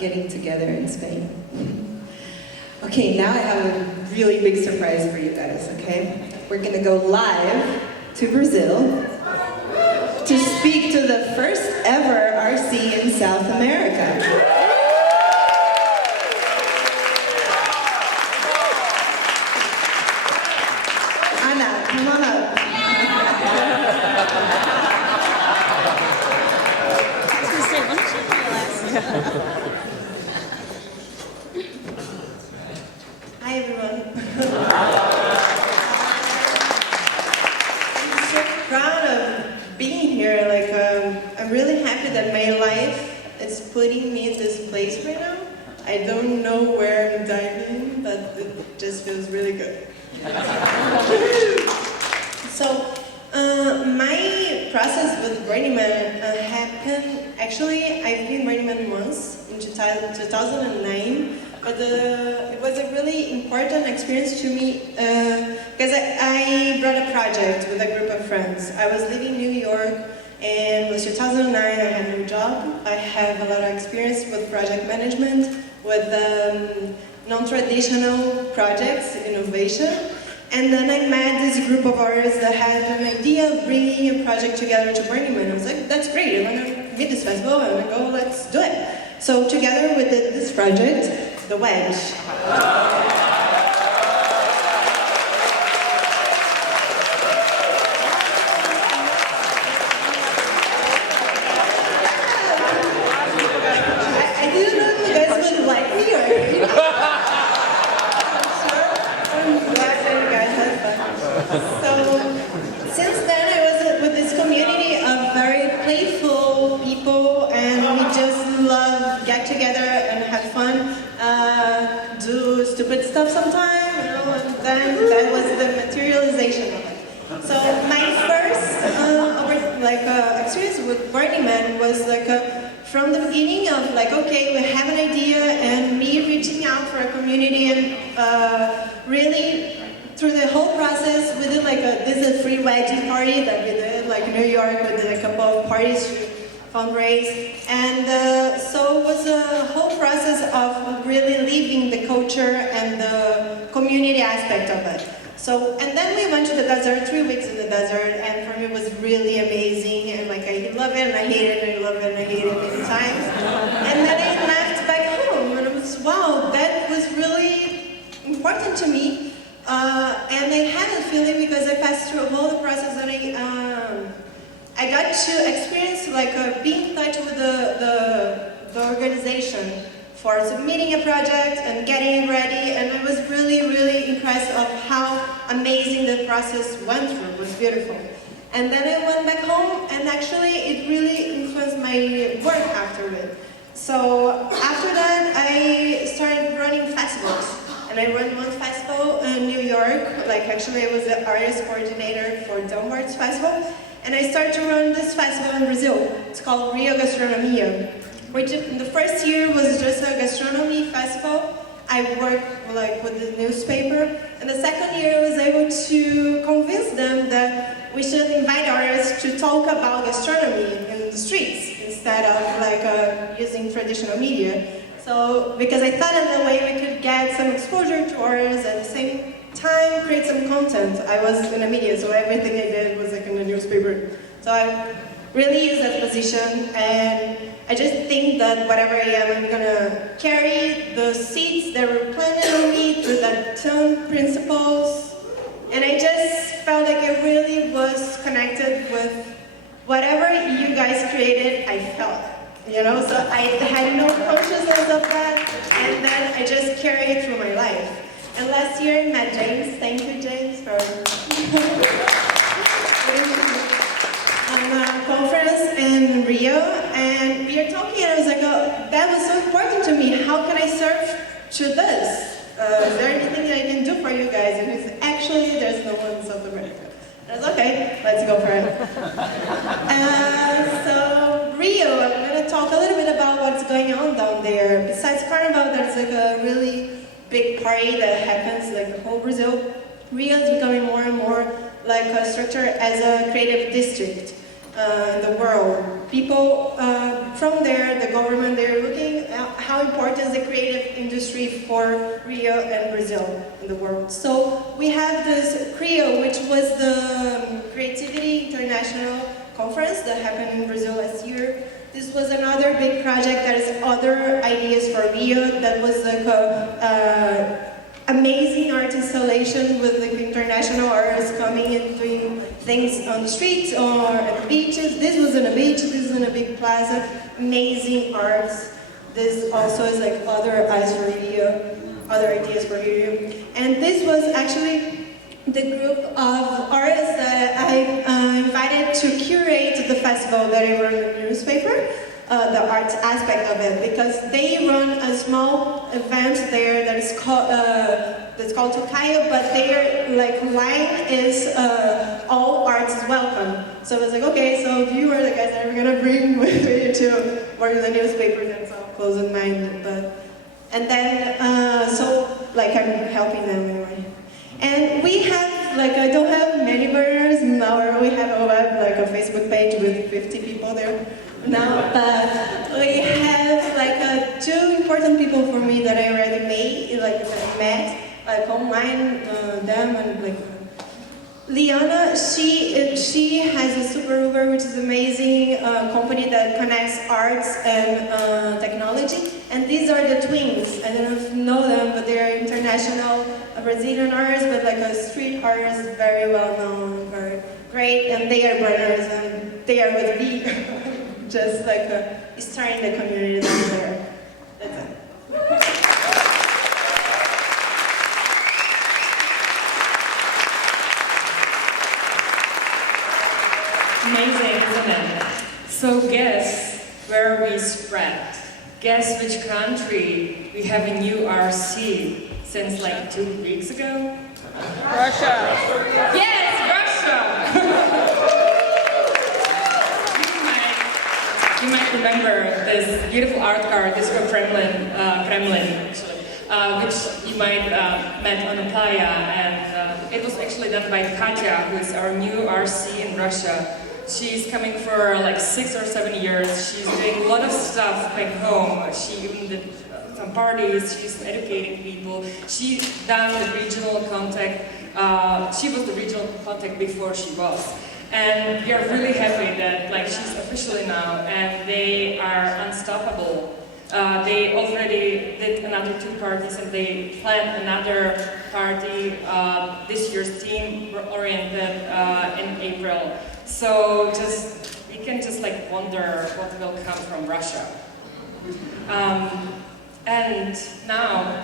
getting together in Spain. Okay, now I have a really big surprise for you guys, okay? We're gonna go live to Brazil to speak to the first ever RC in South America. Come on up. Hi, everyone. I'm so proud of being here. I'm really happy that my life is putting me in this place right now. I don't know where I'm diving, but it just feels really good. So, my process with Burning Man happened, actually, I've been Burning Man once in 2009, but it was a really important experience to me because I brought a project with a group of friends. I was living in New York, and it was 2009, I had no job. I have a lot of experience with project management, with non-traditional projects, innovation. And then I met this group of artists that had an idea of bringing a project together to Burning Man. I was like, that's great, I want to meet this festival, I want to go, let's do it. So together we did this project, The Wedge. I didn't know if you guys would like me or So, since then I was with this community of very playful people, and we just love get together and have fun, do stupid stuff sometimes, and then that was the materialization of it. So my first experience with Burning Man was from the beginning of okay, we have an idea, and me reaching out for a community and really through the whole process, we did this is a free wedgie party that we did in New York. We did a couple of parties to fundraise, and so it was a whole process of really living the culture and the community aspect of it. So, and then we went to the desert, 3 weeks in the desert, and for me it was really amazing, and I love it and I hate it, and I love it and I hate it many times. And then I left back home, and it was, wow, that was really important to me. And I had a feeling because I passed through a whole process, and I got to experience being in touch with the organization for submitting a project and getting it ready, and I was really, really impressed of how amazing the process went through. It was beautiful. And then I went back home, and actually it really influenced my work after it. So after that, I started running festivals. And and I run one festival in New York. Like actually I was the artist coordinator for Downwards Festival, and I started to run this festival in Brazil. It's called Rio Gastronomia, which in the first year was just a gastronomy festival. I worked like with the newspaper, and the second year I was able to convince them that we should invite artists to talk about gastronomy in the streets instead of like using traditional media. So, because I thought in a way we could get some exposure to artists at the same time create some content. I was in the media, so everything I did was like in the newspaper. So I really used that position, and I just think that whatever I am, I'm gonna carry the seeds that were planted on me through that tone principles. And I just felt like it really was connected with whatever you guys created, I felt. You know, so I had no consciousness of that, and then I just carry it through my life. And last year I met James. Thank you, James, for on a conference in Rio, and we were talking, and I was like, oh, that was so important to me. How can I serve to this? Is there anything that I can do for you guys? And he's actually, there's no one in South America. And I was okay, let's go for it. So Rio, I'm going to talk a little bit about what's going on down there. Besides Carnival, there's like a really big party that happens like the whole Brazil. Rio is becoming more and more like a structure as a creative district in the world. People from there, the government, they're looking at how important is the creative industry for Rio and Brazil in the world. So we have this CRIO, which was the Creativity International Conference that happened in Brazil last year. This was another big project that is other ideas for Rio that was like a amazing art installation with the international artists coming and doing things on the streets or at the beaches. This was on a beach, this is in a big plaza, amazing arts. This also is like other eyes for Rio, other ideas for Rio. And this was actually the group of artists that I invited to curate the festival that I run in the newspaper. The arts aspect of it, because they run a small event there that is called that's called Tocayo, but their like line is all arts is welcome. So I was like, okay, so if you are the guys that are gonna bring with me to work in the newspaper, then so close in mind. But and then so like I'm helping them anyway. And we have like I don't have many burners now. We have a web like a Facebook page with 50 people there. Now, but we have like two important people for me that I already made, like that I met, like online, them and like Liana. She has a Super Uber, which is an amazing company that connects arts and technology. And these are the twins. I don't know if you know them, but they're international Brazilian artists, but like a street artist, very well known, very great. And they are brothers, and they are with me. Just like starting the community down there. That's it. Amazing, isn't it? So guess where we spread. Guess which country we have a new RC since like 2 weeks ago? Russia. Yes, Russia! You might remember this beautiful art card, this from Kremlin actually, which you might met on the playa, and it was actually done by Katya, who is our new RC in Russia. She's coming for like 6 or 7 years. She's doing a lot of stuff back home. She even did some parties. She's educating people. She's done the regional contact. She was the regional contact before she was. And we are really happy that like she's officially now, and they are unstoppable. They already did another 2 parties, and they plan another party, this year's team-oriented in April. So we can just like wonder what will come from Russia. And now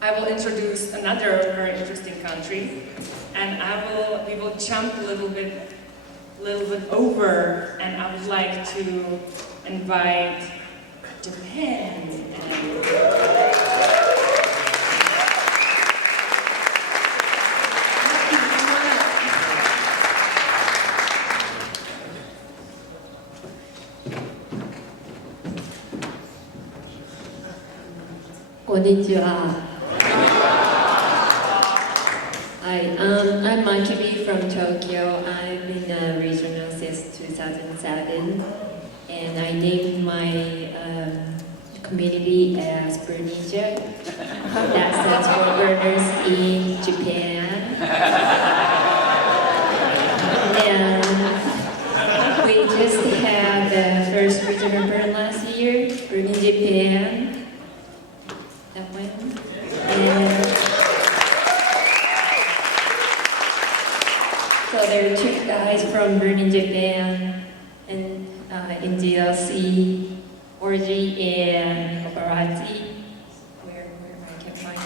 I will introduce another very interesting country, and we will jump a little bit over, and I would like to invite Japan. Konnichiwa. Hi, I'm Makibi from Tokyo. I've been a regional since 2007, and I named my community as Burnija. That stands for Burners in Japan. And we just had the first regional burn last year, Burn in Japan. That one. And so there are two guys from Burn in Japan and in GLC, Orgy and Paparazzi. Where I can find them.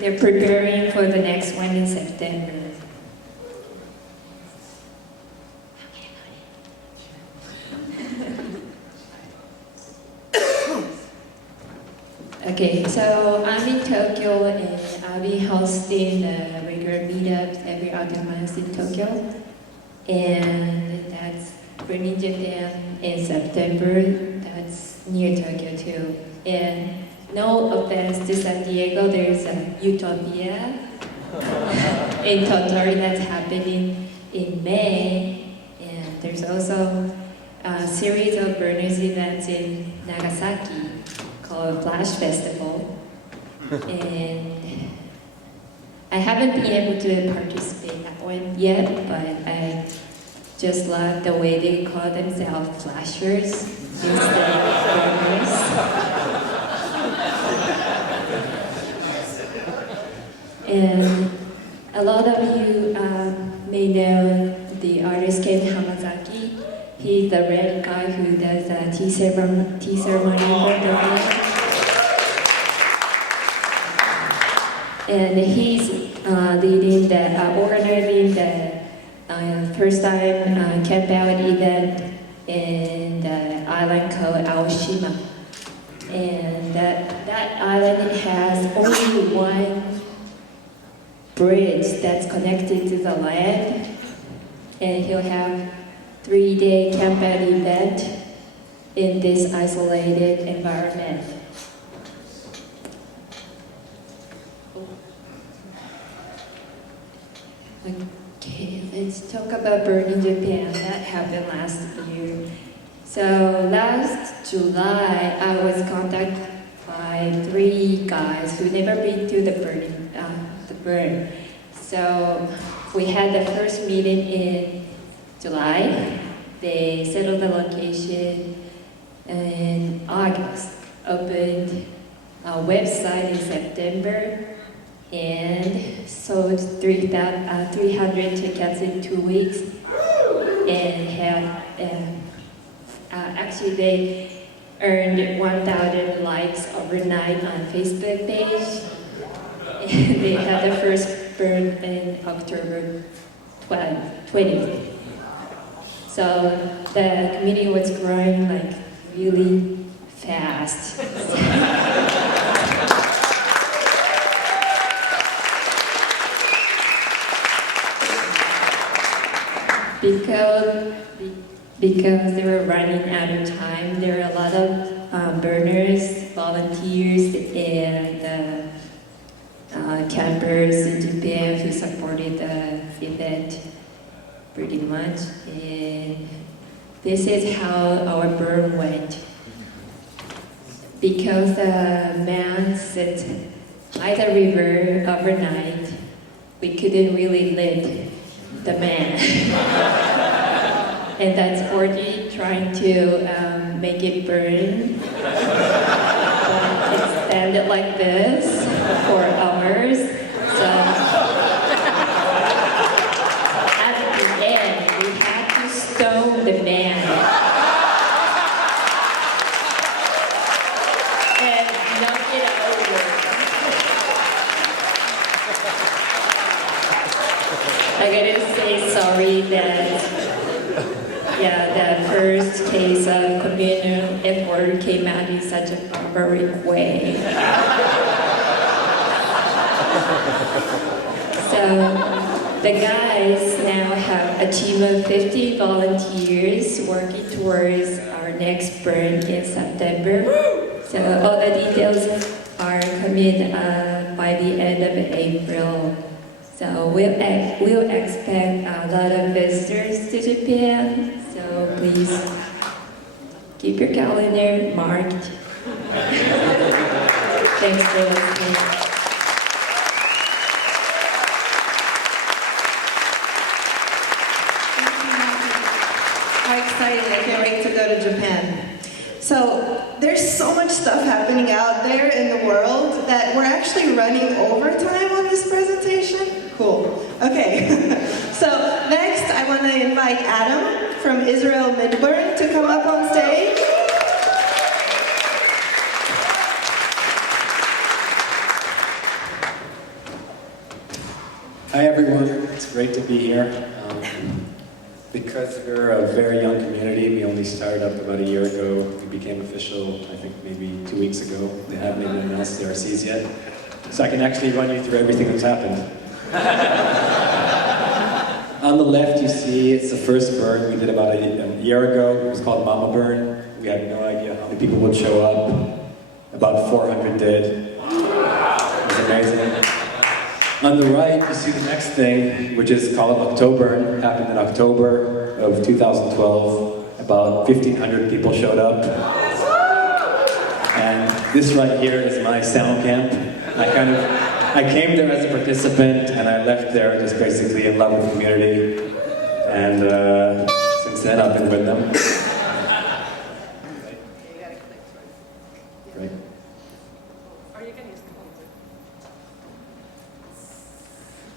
They're preparing for the next one in September. Okay, so I'm in Tokyo and I'll be hosting the regular meetups every other month in Tokyo. And that's Burn in Japan in September. That's near Tokyo too. And no offense to San Diego, there's a Utopia in Tottori that's happening in May. And there's also a series of burners events in Nagasaki called Flash Festival, and I haven't been able to participate in that one yet, but I just love the way they call themselves flashers instead of burners. And a lot of you may know the artist Ken Hamazaki. He's the red guy who does a tea ceremony for the band. And he's organizing the first time camp out event in the island called Aoshima. And that island has only one bridge that's connected to the land. And he'll have 3-day camp out event in this isolated environment. Okay, let's talk about Burn in Japan. That happened last year. So last July, I was contacted by 3 guys who never been to the burn. So we had the first meeting in July. They settled the location in August, opened a website in September, and sold 300 tickets in 2 weeks. And had actually they earned 1,000 likes overnight on Facebook page. And they had the first burn in October 20th. So the community was growing like really fast. Because they were running out of time, there were a lot of burners, volunteers, and campers in Japan who supported the event pretty much. And this is how our burn went. Because the man sat by the river overnight, we couldn't really lit the man. And that's Orgy trying to make it burn. But it standed like this for hours. So at the end, we had to stone the man. And knock it over. I gotta say sorry that the first case of communal effort came out in such a barbaric way. So the guys now have a team of 50 volunteers working towards our next burn in September. So all the details are coming by the end of April. So we'll expect a lot of visitors to Japan. So please keep your calendar marked. Thanks for listening. How exciting, I can't wait to go to Japan. So there's so much stuff happening out there in the world that we're actually running overtime on this presentation. Cool. Okay. So next I want to invite Adam from Israel Midburn to come up on stage. Hi everyone, it's great to be here. Because we're a very young community, we only started up about a year ago. We became official, I think maybe 2 weeks ago. They haven't even announced the RCs yet. So I can actually run you through everything that's happened. On the left you see it's the first burn we did about a year ago. It was called Mama Burn. We had no idea how many people would show up. About 400 did. It was amazing. On the right, you see the next thing, which is called October. It happened in October of 2012. About 1,500 people showed up. And this right here is my sound camp. I came there as a participant, and I left there just basically in love with the community. And since then, I've been with them. Great.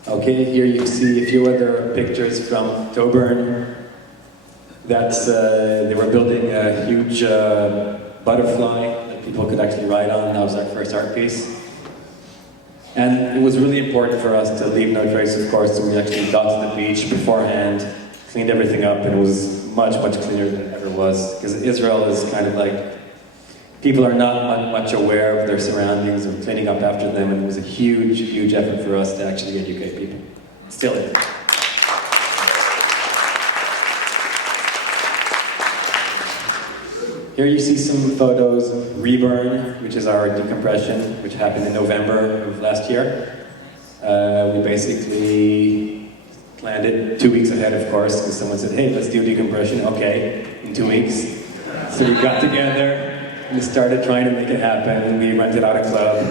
Okay, here you see a few other pictures from October. That's, they were building a huge butterfly that people could actually ride on. That was our first art piece. And it was really important for us to leave no trace, of course, so we actually got to the beach beforehand, cleaned everything up, and it was much, much cleaner than it ever was. Because Israel is kind of like, people are not much aware of their surroundings and cleaning up after them, and it was a huge, huge effort for us to actually educate people. Still is. Here you see some photos of Reburn, which is our decompression, which happened in November of last year. We basically planned it 2 weeks ahead, of course, because someone said, hey, let's do decompression. Okay, in 2 weeks. So we got together, we started trying to make it happen. We rented out a club,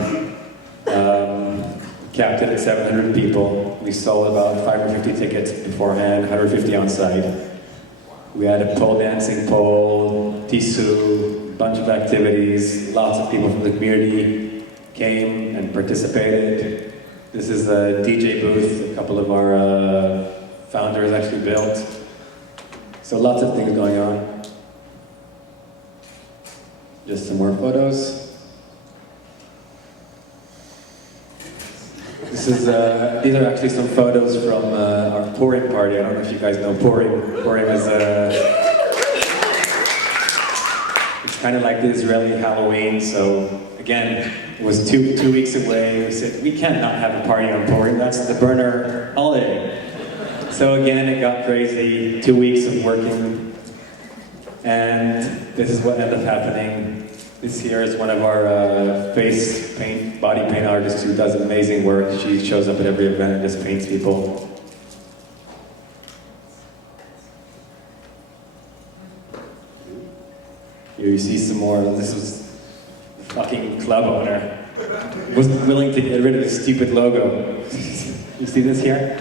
capped it at 700 people. We sold about 550 tickets beforehand, 150 on site. We had a pole dancing pole, tissue, a bunch of activities. Lots of people from the community came and participated. This is a DJ booth a couple of our founders actually built. So lots of things going on. Just some more photos. This is, these are actually some photos from our Purim party. I don't know if you guys know Purim. Purim is it's kind of like the Israeli Halloween. So again, it was two weeks away. We said, we can't not have a party on Purim. That's the burner holiday. So again, it got crazy. 2 weeks of working. And this is what ended up happening. This here is one of our face paint, body paint artists who does amazing work. She shows up at every event and just paints people. Here you see some more. This was the fucking club owner. Wasn't willing to get rid of the stupid logo. You see this here?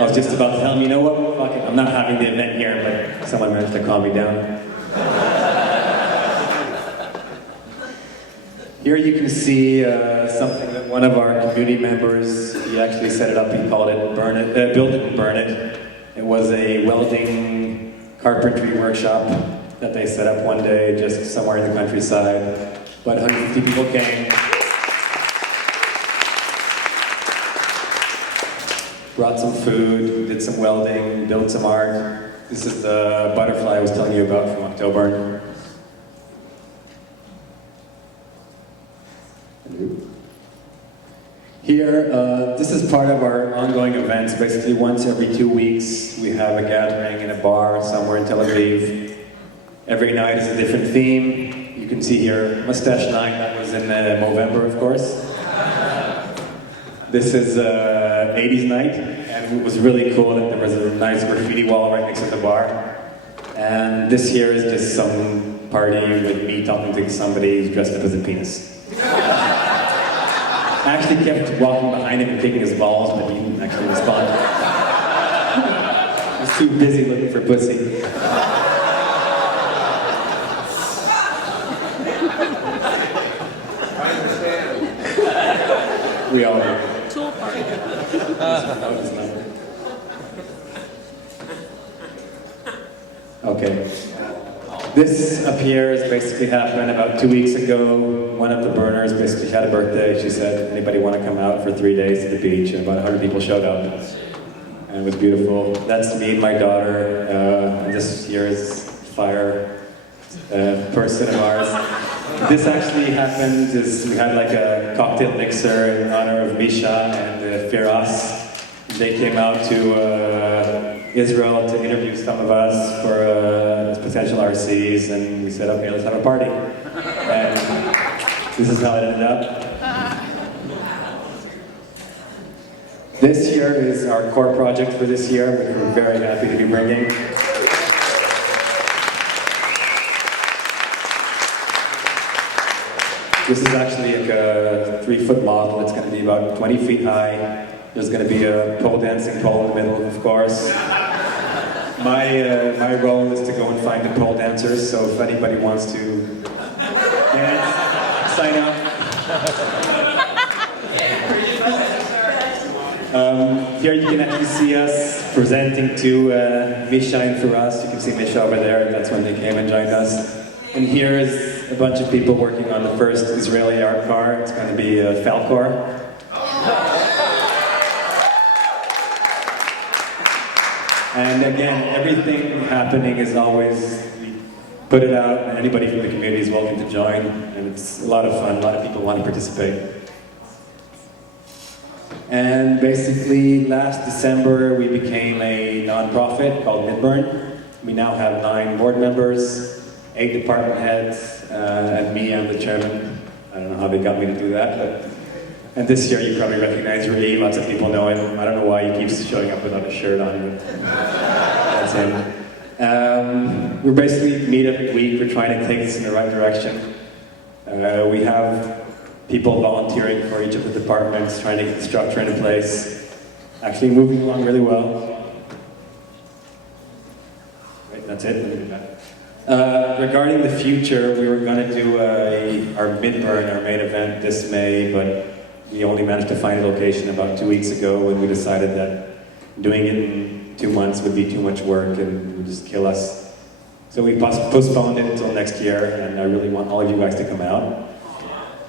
I was just about to tell him, you know what, fuck it, I'm not having the event here, but someone managed to calm me down. Here you can see something that one of our community members, he actually set it up, he called it Build It and Burn It. It was a welding carpentry workshop that they set up one day just somewhere in the countryside. About 150 people came. Brought some food, did some welding, built some art. This is the butterfly I was telling you about from October. Here, this is part of our ongoing events. Basically, once every 2 weeks, we have a gathering in a bar somewhere in Tel Aviv. Every night is a different theme. You can see here Mustache Night, that was in November, of course. This is 80s night, and it was really cool that there was a nice graffiti wall right next to the bar. And this here is just some party with me talking to somebody who's dressed up as a penis. I actually kept walking behind him and kicking his balls, but he didn't actually respond. I was too busy looking for pussy. I understand. We all do. Tool party. Okay. This up here is basically happened about 2 weeks ago. One of the burners basically had a birthday. She said, anybody want to come out for 3 days to the beach? And about 100 people showed up. And it was beautiful. That's me and my daughter. And this year's fire person of ours. This actually happened is we had like a cocktail mixer in honor of Misha and Firas. They came out to Israel to interview some of us for potential RCs, and we said, okay, let's have a party. And this is how it ended up. This year is our core project for this year, which we're very happy to be bringing. This is actually like a 3-foot model. It's going to be about 20 feet high. There's going to be a pole dancing pole in the middle, of course. My role is to go and find the pole dancers, so if anybody wants to dance, sign up. Here you can actually see us presenting to Misha and Firas. You can see Misha over there, that's when they came and joined us. And here is a bunch of people working on the first Israeli art car. It's going to be Falcor. And again, everything happening is always, we put it out, and anybody from the community is welcome to join. And it's a lot of fun, a lot of people want to participate. And basically, last December, we became a non-profit called Midburn. We now have 9 board members, 8 department heads, and me, I'm the chairman. I don't know how they got me to do that, but... And this year you probably recognize Rui, lots of people know him. I don't know why he keeps showing up without a shirt on, but that's him. We're basically meet every week, we're trying to take this in the right direction. We have people volunteering for each of the departments, trying to get the structure into place. Actually moving along really well. Right, that's it, let me do that. Regarding the future, we were going to do our Midburn, our main event this May, but we only managed to find a location about 2 weeks ago when we decided that doing it in 2 months would be too much work and it would just kill us. So we postponed it until next year, and I really want all of you guys to come out.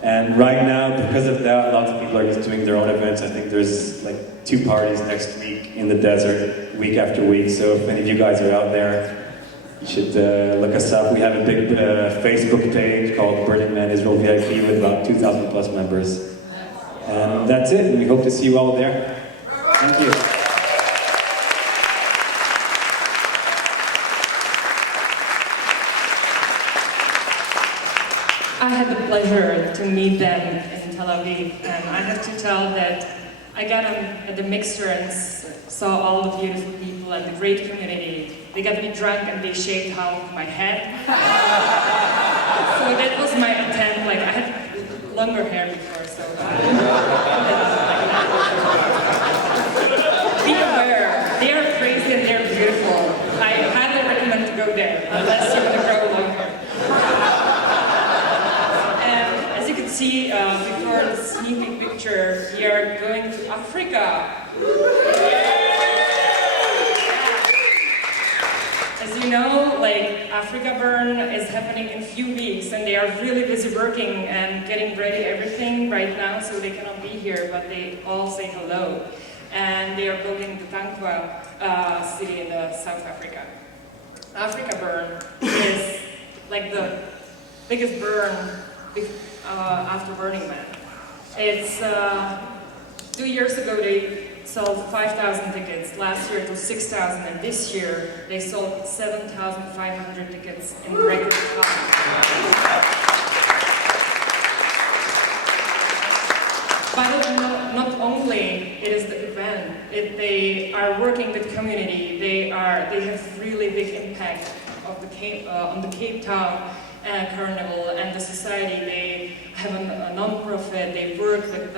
And right now, because of that, lots of people are just doing their own events. I think there's like 2 parties next week in the desert, week after week. So if any of you guys are out there, you should look us up. We have a big Facebook page called Burning Man Israel VIP with about 2,000 plus members. And that's it, and we hope to see you all there. Thank you. I had the pleasure to meet them in Tel Aviv, and I have to tell that I got them at the mixer and saw all the beautiful people and the great community. They got me drunk and they shaved half my head. So that was my attempt. Like, I had longer hair before, so... Be aware, they are crazy and they're beautiful. I highly recommend to go there, unless you want to grow longer. And as you can see before the sneaking picture, we are going to Africa. As you know, like, Africa Burn is happening in a few weeks, and they are really busy working and getting ready everything right now, so they cannot be here, but they all say hello. And they are building the Tankwa city in South Africa. Africa Burn is like the biggest burn after Burning Man. It's 2 years ago they sold 5,000 tickets, last year it was 6,000, and this year they sold 7,500 tickets in record time. But not only it is the event, they are working with community. They have really big impact of on the Cape Town Carnival and the society. They have a non-profit. They work with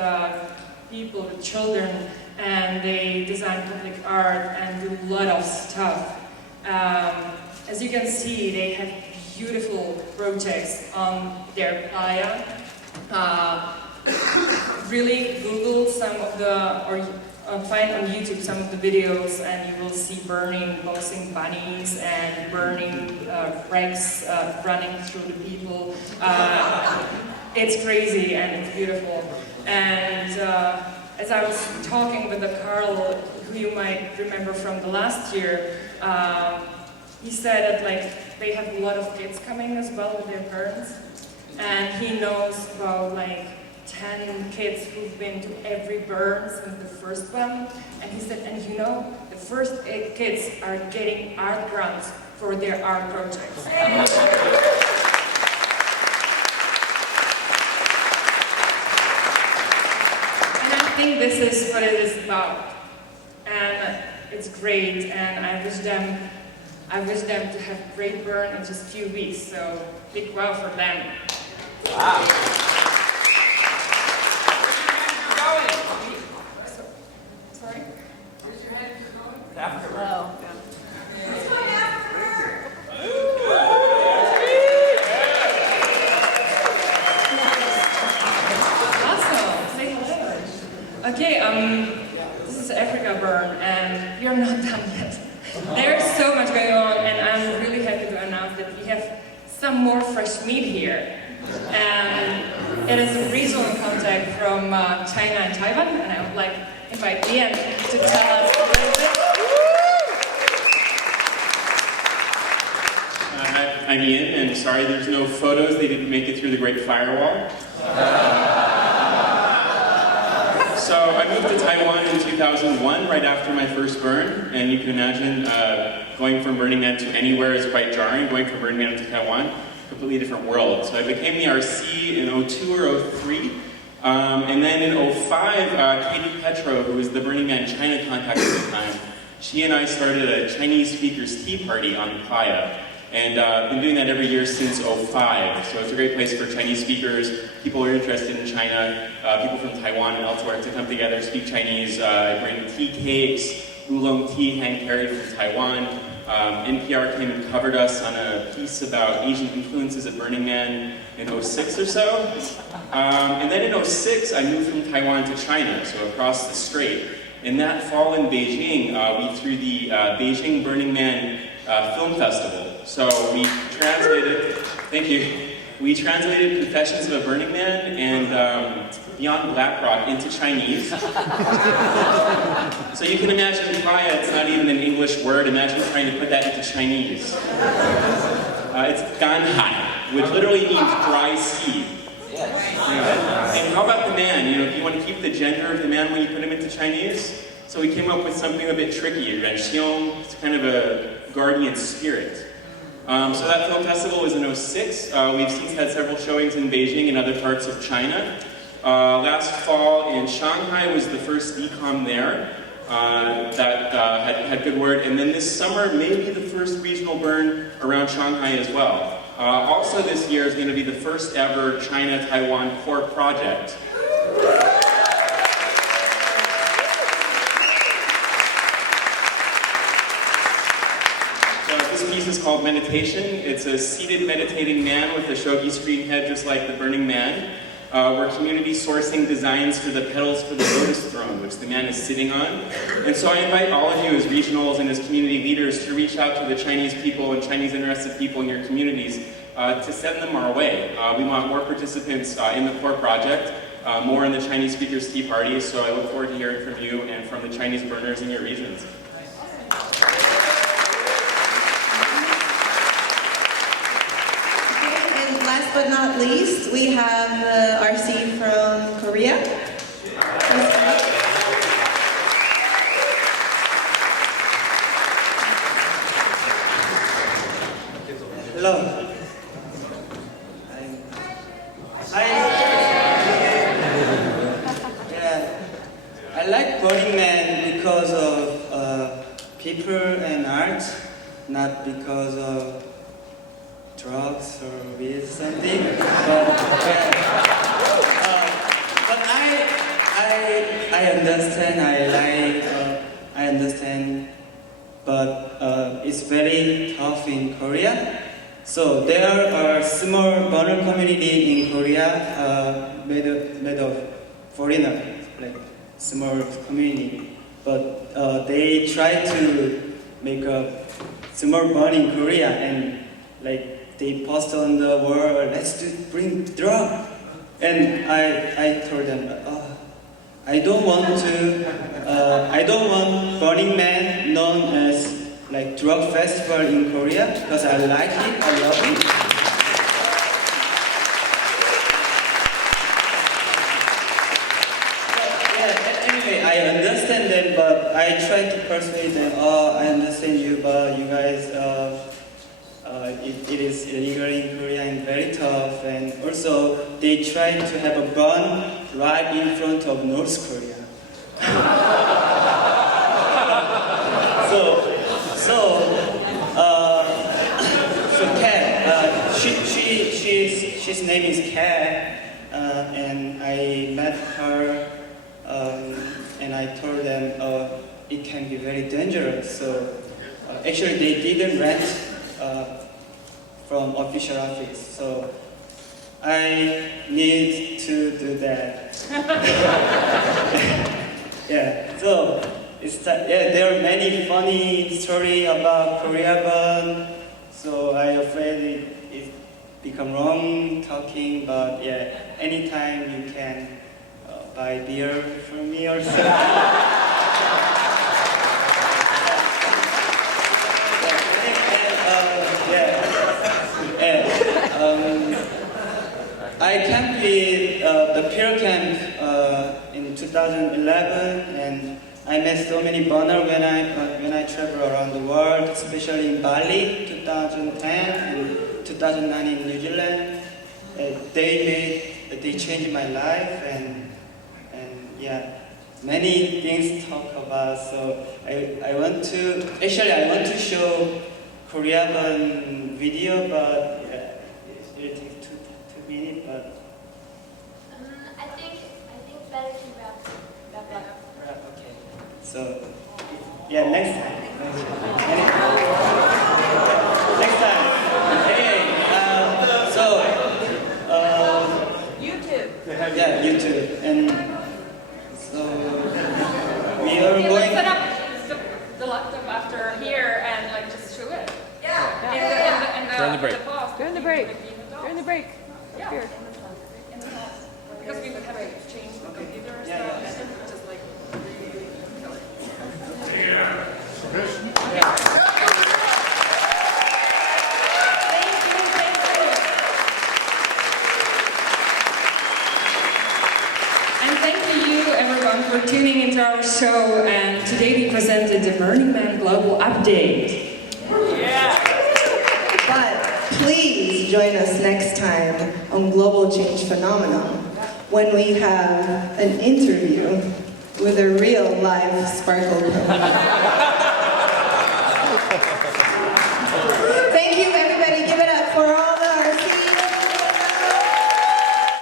people, with children, and they design public art and do a lot of stuff. As you can see, they have beautiful projects on their playa. Really Google some of the, or find on YouTube some of the videos, and you will see burning bouncing bunnies and burning wrecks running through the people. It's crazy and it's beautiful. And as I was talking with Carl, who you might remember from the last year, he said that like they have a lot of kids coming as well with their parents, and he knows about like 10 kids who've been to every burn since the first one, and he said, and you know, the first 8 kids are getting art grants for their art projects. And I think this is what it is about, and it's great, and I wish them to have a great burn in just a few weeks, so big wow for them. Wow. Sorry? Where's your head going? Africa. Oh. Awesome. Say hello. Okay, this is Africa burn, and we are not done yet. There's so much going on, and I'm really happy to announce that we have some more fresh meat here. And it is a regional contact from China and Taiwan, and I would like to invite Ian to tell us a little bit. I'm Ian, and sorry there's no photos, they didn't make it through the Great Firewall. So I moved to Taiwan in 2001, right after my first burn, and you can imagine going from Burning Man to anywhere is quite jarring. Going from Burning Man to Taiwan, completely different world. So I became the RC in 02 or 03, and then in 05, Katie Petro, who was the Burning Man China contact at the time, she and I started a Chinese speakers tea party on the playa. And been doing that every year since 05. So it's a great place for Chinese speakers, people who are interested in China, people from Taiwan and elsewhere to come together, speak Chinese, bring tea cakes, oolong tea hand-carried from Taiwan. NPR came and covered us on a piece about Asian influences at Burning Man in 06 or so. And then in 06, I moved from Taiwan to China, so across the strait. In that fall in Beijing, we threw the Beijing Burning Man Film Festival. So we translated, thank you, we translated Confessions of a Burning Man and Beyond Blackrock into Chinese. So you can imagine playa, it's not even an English word, imagine trying to put that into Chinese. It's Ganhai, which literally means dry sea. And how about the man? You know, do you want to keep the gender of the man when you put him into Chinese? So we came up with something a bit tricky. Renxiong, it's kind of a guardian spirit. So that film festival was in 06. We've since had several showings in Beijing and other parts of China. Last fall in Shanghai was the first DCOM there that had good word. And then this summer, maybe the first regional burn around Shanghai as well. Also this year is going to be the first ever China-Taiwan core project. This piece is called Meditation. It's a seated meditating man with a shogi screen head just like the Burning Man. We're community sourcing designs for the petals for the lotus throne, which the man is sitting on. And so I invite all of you as regionals and as community leaders to reach out to the Chinese people and Chinese interested people in your communities to send them our way. We want more participants in the core project, more in the Chinese Speakers Tea Party, so I look forward to hearing from you and from the Chinese burners in your regions. Last but not least, we have RC from Korea. I like Burning Man because of people and art, not because of drugs or weed something. But I understand. I understand. But it's very tough in Korea. So there are small burner community in Korea made of foreigners, like small community. But they try to make a small burn in Korea and like they post on the wall, let's bring drug. And I told them, I don't want Burning Man known as like drug festival in Korea because I like it, I love it. Anyway, I understand them, but I try to persuade them. I understand you, but you guys, it is illegal in Korea and very tough. And also, they try to have a gun right in front of North Korea. So Kat, she's name is Kat, and I met her, and I told them it can be very dangerous. So actually, they didn't rent from official office. So I need to do that. Yeah. So. There are many funny stories about Korea burn, so I'm afraid it become wrong talking, but yeah, anytime you can buy beer from me or something. I camped with the Peer Camp in 2011, and I met so many burners when I travel around the world, especially in Bali, 2010 and 2009 in New Zealand. They changed my life and yeah, many things to talk about. So I want to show Korean video, but yeah, it will take two minutes. But I think better to wrap up. okay. So, yeah, next time. Next time. Anyway, YouTube. Yeah, YouTube. And so, we are going. Set up the laptop after here and like just show it. Yeah. During the break. During the break. During the break. Yeah. Here. In the hall. Because we would have to change the computer and Yeah, stuff. And just like And thank you everyone for tuning into our show, and today we presented the Burning Man Global Update. But please join us next time on Global Change Phenomenon when we have an interview with a real live sparkle pony.